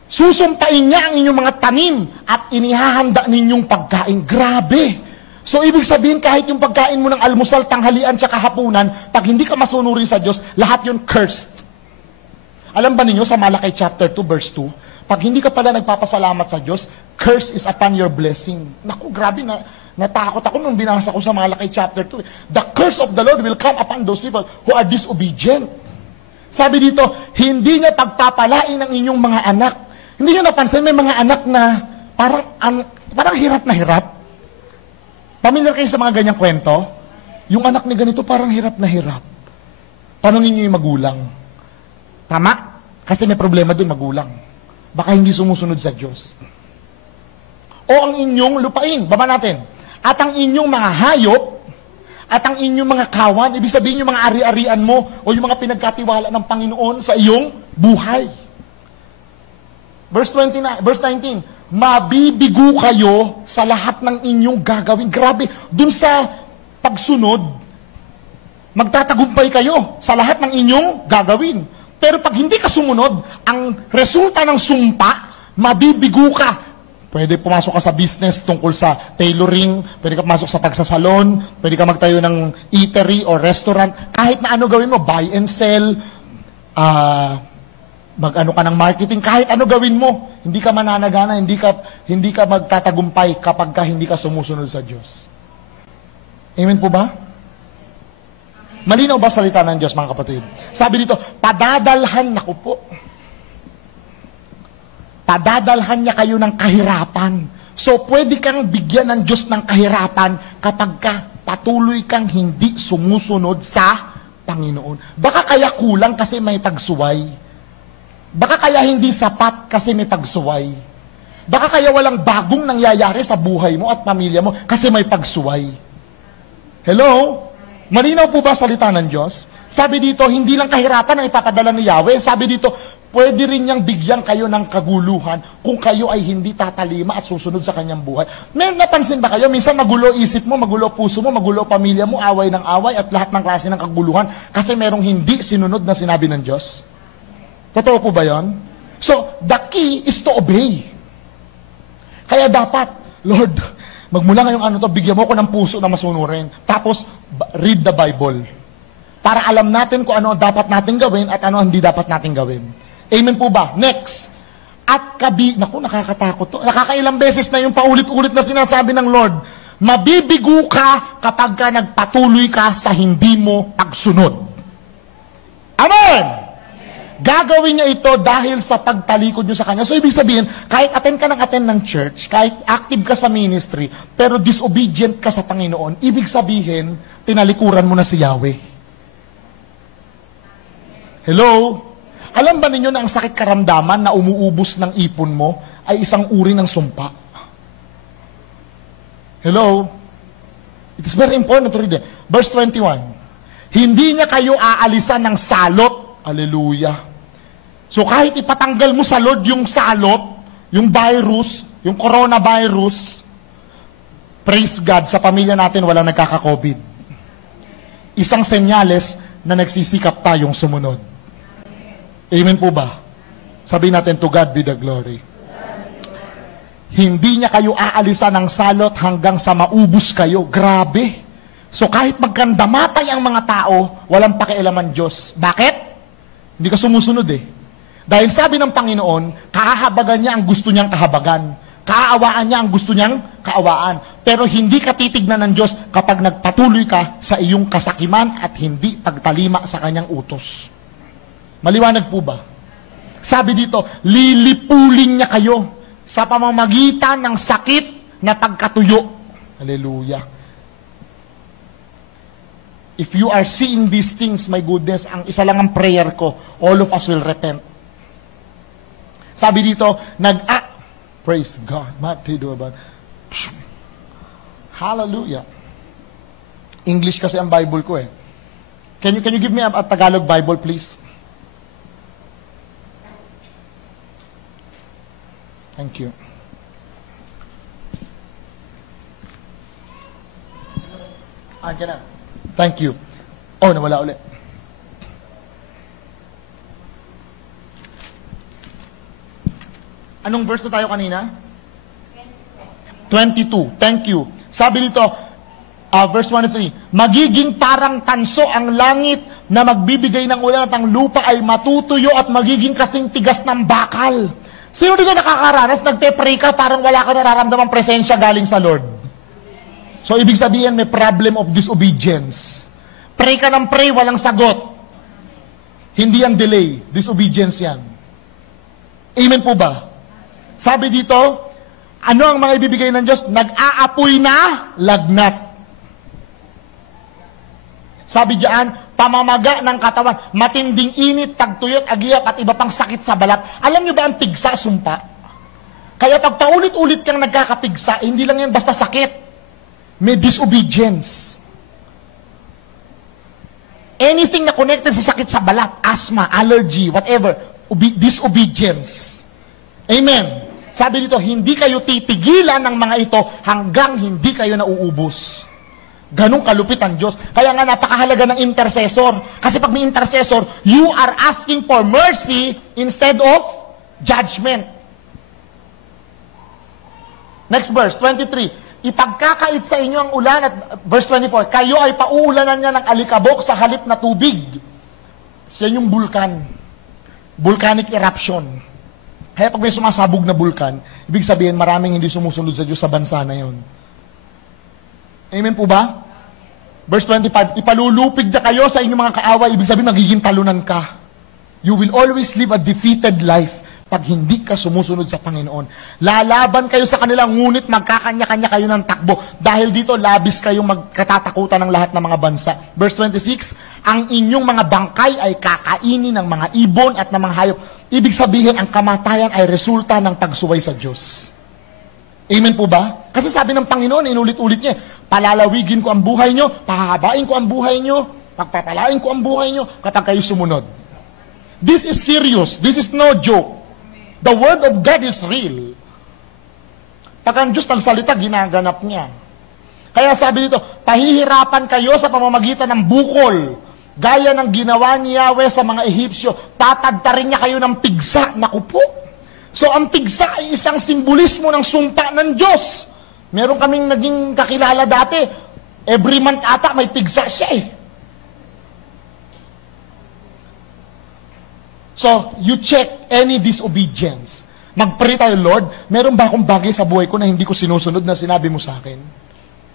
Susumpain niya ang inyong mga tanim at inihahanda ninyong pagkain. Grabe! So, ibig sabihin, kahit yung pagkain mo ng almusal, tanghalian, tsaka hapunan, pag hindi ka masunurin sa Diyos, lahat yun cursed. Alam ba ninyo sa Malakay chapter 2, verse 2, pag hindi ka pala nagpapasalamat sa Diyos, curse is upon your blessing. Naku, grabe, natakot ako nung binasa ko sa Malakay chapter 2. The curse of the Lord will come upon those people who are disobedient. Sabi dito, hindi niya pagpapalain ang inyong mga anak. Hindi niyo napansin, may mga anak na parang hirap na hirap. Pamilyar kayo sa mga ganyang kwento? Yung anak ni ganito parang hirap na hirap. Tanungin niyo yung magulang. Tama? Kasi may problema dun, magulang. baka hindi sumusunod sa Diyos. O ang inyong lupain, baba natin, at ang inyong mga hayop, at ang inyong mga kawan, ibig sabihin yung mga ari-arian mo, o yung mga pinagkatiwala ng Panginoon sa iyong buhay. Verse 19, mabibigo kayo sa lahat ng inyong gagawin. Grabe, dun sa pagsunod, magtatagumpay kayo sa lahat ng inyong gagawin. Pero pag hindi ka sumunod, ang resulta ng sumpa, mabibigo ka. Pwede pumasok ka sa business tungkol sa tailoring, pwede ka pumasok sa pagsasalon, pwede ka magtayo ng eatery or restaurant, kahit na ano gawin mo, buy and sell, mag-ano ka ng marketing, kahit ano gawin mo, hindi ka mananagana, hindi ka magtatagumpay kapag hindi ka sumusunod sa Diyos. Amen po ba? Malinaw ba salita ng Diyos, mga kapatid? Sabi dito, padadalhan niya kayo ng kahirapan. So, pwede kang bigyan ng Diyos ng kahirapan kapag patuloy kang hindi sumusunod sa Panginoon. Baka kaya kulang kasi may pagsuway. Baka kaya hindi sapat kasi may pagsuway. Baka kaya walang bagong nangyayari sa buhay mo at pamilya mo kasi may pagsuway. Hello? Malinaw po ba salita ng Diyos? Sabi dito, hindi lang kahirapan ang ipapadala ni Yahweh. Sabi dito, pwede rin niyang bigyan kayo ng kaguluhan kung kayo ay hindi tatalima at susunod sa kanyang buhay. May napansin ba kayo? Minsan magulo isip mo, magulo puso mo, magulo pamilya mo, away ng away at lahat ng klase ng kaguluhan kasi merong hindi sinunod na sinabi ng Diyos. Totoo po ba yon? So, the key is to obey. Kaya dapat, Lord, magmula ngayong bigyan mo ko ng puso na masunurin. Tapos, read the Bible. Para alam natin kung ano dapat natin gawin at ano hindi dapat natin gawin. Amen po ba? Next. At nakakatakot to. Nakakailang beses na yung paulit-ulit na sinasabi ng Lord, mabibigo ka kapag nagpatuloy ka sa hindi mo pagsunod. Amen! Gagawin niya ito dahil sa pagtalikod niyo sa Kanya. So, ibig sabihin, kahit attend ka ng church, kahit active ka sa ministry, pero disobedient ka sa Panginoon, ibig sabihin, tinalikuran mo na si Yahweh. Hello? Alam ba ninyo na ang sakit karamdaman na umuubos ng ipon mo ay isang uri ng sumpa? Hello? It is very important to read it. Verse 21. Hindi niya kayo aalisan ng salot. Hallelujah. So kahit ipatanggal mo sa Lord yung salot, yung virus, yung coronavirus, praise God, sa pamilya natin walang nagkaka-COVID. Isang senyales na nagsisikap tayong sumunod. Amen po ba? Sabihin natin, to God be the glory. Hindi niya kayo aalisan ng salot hanggang sa maubos kayo. Grabe. So kahit magkandamatay ang mga tao, walang pakialaman Diyos. Bakit? Hindi ka sumusunod eh. Dahil sabi ng Panginoon, kahahabagan niya ang gusto niyang kahabagan. Kaawaan niya ang gusto niyang kaawaan. Pero hindi ka titignan ng Diyos kapag nagpatuloy ka sa iyong kasakiman at hindi pagtalima sa kanyang utos. Maliwanag po ba? Sabi dito, lilipulin niya kayo sa pamamagitan ng sakit na pagkatuyo. Hallelujah. If you are seeing these things, my goodness, ang isa lang ang prayer ko, all of us will repent. Sabi dito, praise God. Hallelujah. English kasi ang Bible ko eh. Can you give me a Tagalog Bible, please? Thank you. Andiyan na. Thank you. Oh, nawala ulit. Anong verse na tayo kanina? 22. Thank you. Sabi dito, verse 23, magiging parang tanso ang langit na magbibigay ng ulan at ang lupa ay matutuyo at magiging kasing tigas ng bakal. Sino dito nakakaranas? Nagpe-pray ka, parang wala ka nararamdamang presensya galing sa Lord. So, ibig sabihin, may problem of disobedience. Pray ka ng pray, walang sagot. Hindi yan delay. Disobedience yan. Amen po ba? Sabi dito, ano ang mga ibibigay ng Diyos? Nag-aapoy na lagnat. Sabi diyan, pamamaga ng katawan, matinding init, tagtuyot, agiyap, at iba pang sakit sa balat. Alam nyo ba ang pigsa, sumpa? Kaya pag paulit-ulit kang nagkakapigsa, hindi lang yan basta sakit. May disobedience. Anything na connected sa sakit sa balat, asthma, allergy, whatever, disobedience. Amen. Sabi dito, hindi kayo titigilan ng mga ito hanggang hindi kayo nauubos. Ganong kalupit ang Diyos. Kaya nga napakahalaga ng intercessor. Kasi pag may intercessor, you are asking for mercy instead of judgment. Next verse, 23. Ipagkakait sa inyo ang ulan, at verse 24, kayo ay pauulanan niya ng alikabok sa halip na tubig. Siya yung bulkan. Volcanic eruption. Kaya pag may sumasabog na bulkan, ibig sabihin maraming hindi sumusunod sa Diyos sa bansa na yun. Amen po ba? Verse 25, ipalulupig na kayo sa inyong mga kaaway, ibig sabihin magiging talunan ka. You will always live a defeated life pag hindi ka sumusunod sa Panginoon. Lalaban kayo sa kanila, ngunit magkakanya-kanya kayo ng takbo. Dahil dito, labis kayong magkatatakutan ng lahat ng mga bansa. Verse 26, ang inyong mga bangkay ay kakainin ng mga ibon at ng mga hayop. Ibig sabihin, ang kamatayan ay resulta ng pagsuway sa Diyos. Amen po ba? Kasi sabi ng Panginoon, inulit-ulit niya, palalawigin ko ang buhay nyo, pahahabain ko ang buhay nyo, pagpapalain ko ang buhay nyo, kapag kayo sumunod. This is serious. This is no joke. The Word of God is real. Pag ang Diyos nagsalita, ginaganap niya. Kaya sabi dito, pahihirapan kayo sa pamamagitan ng bukol, gaya ng ginawa ni Yahweh sa mga Ehipsyo. Tatagtarin niya kayo ng pigsa. Naku po. So, ang pigsa ay isang simbolismo ng sumpa ng Diyos. Meron kaming naging kakilala dati. Every month ata may pigsa siya eh. So, you check any disobedience. Mag-pray tayo, Lord, meron ba akong bagay sa buhay ko na hindi ko sinusunod na sinabi mo sa akin?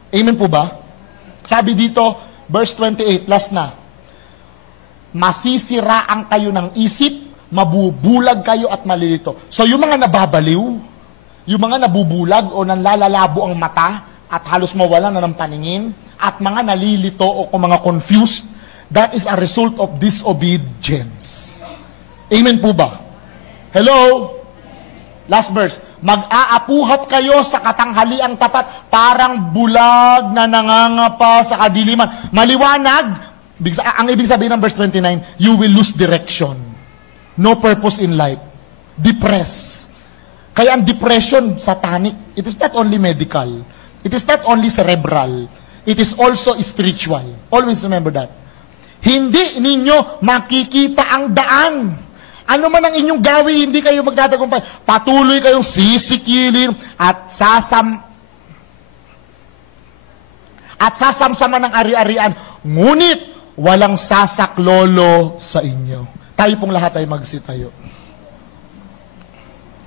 Amen po ba? Sabi dito, verse 28, last na. Masisiraan kayo ng isip, mabubulag kayo at malilito. So yung mga nababaliw, yung mga nabubulag o nanlalalabo ang mata at halos mawala na ng paningin, at mga nalilito o mga confused, that is a result of disobedience. Amen po ba? Hello? Last verse. Mag-aapuhat kayo sa katanghaliang tapat, parang bulag na nangangapa sa kadiliman. Maliwanag, ang ibig sabihin ng verse 29, you will lose direction. No purpose in life. Depressed. Kaya ang depression, satanic. It is not only medical. It is not only cerebral. It is also spiritual. Always remember that. Hindi ninyo makikita ang daan. Ano man ang inyong gawin, hindi kayo magtatagumpay. Patuloy kayong sisikilin at sasamsaman ng ari-arian. Ngunit, walang sasaklolo sa inyo. Tayo pong lahat ay magsitayo.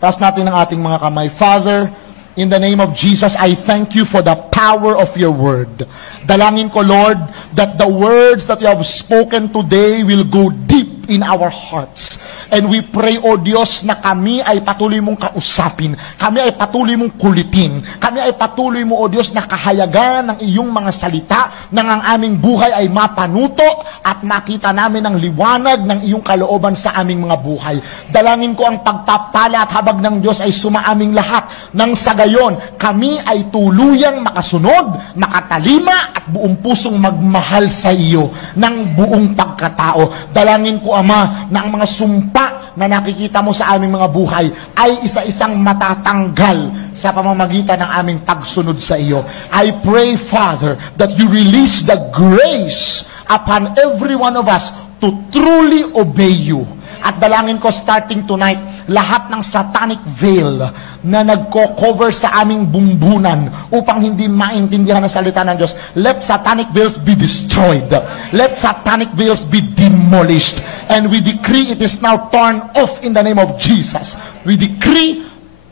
Taas natin ang ating mga kamay. Father, in the name of Jesus, I thank you for the power of your word. Dalangin ko, Lord, that the words that you have spoken today will go deep in our hearts. And we pray, O Diyos, na kami ay patuloy mong kausapin. Kami ay patuloy mong kulitin. Kami ay patuloy mo, O Diyos, na kahayagan ng iyong mga salita nang ang aming buhay ay mapanuto at makita namin ang liwanag ng iyong kalooban sa aming mga buhay. Dalangin ko ang pagpapala at habag ng Diyos ay sumaaming lahat. Nang sa gayon, kami ay tuluyang makasunod, makatalima at buong pusong magmahal sa iyo ng buong pagkatao. Dalangin ko, Ama, na ang mga sumpa na nakikita mo sa aming mga buhay ay isa-isang matatanggal sa pamamagitan ng aming pagsunod sa iyo. I pray, Father, that you release the grace upon every one of us to truly obey you. At dalangin ko starting tonight, lahat ng satanic veil na nagko-cover sa aming bumbunan upang hindi maintindihan ang salita ng Diyos, let satanic veils be destroyed. Let satanic veils be demolished. And we decree it is now torn off in the name of Jesus. We decree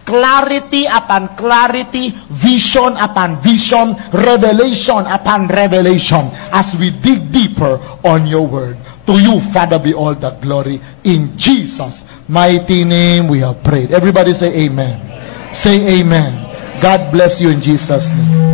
clarity upon clarity, vision upon vision, revelation upon revelation as we dig deeper on your word. To you, Father, be all the glory. In Jesus' mighty name we have prayed. Everybody say amen. Say amen. God bless you in Jesus' name.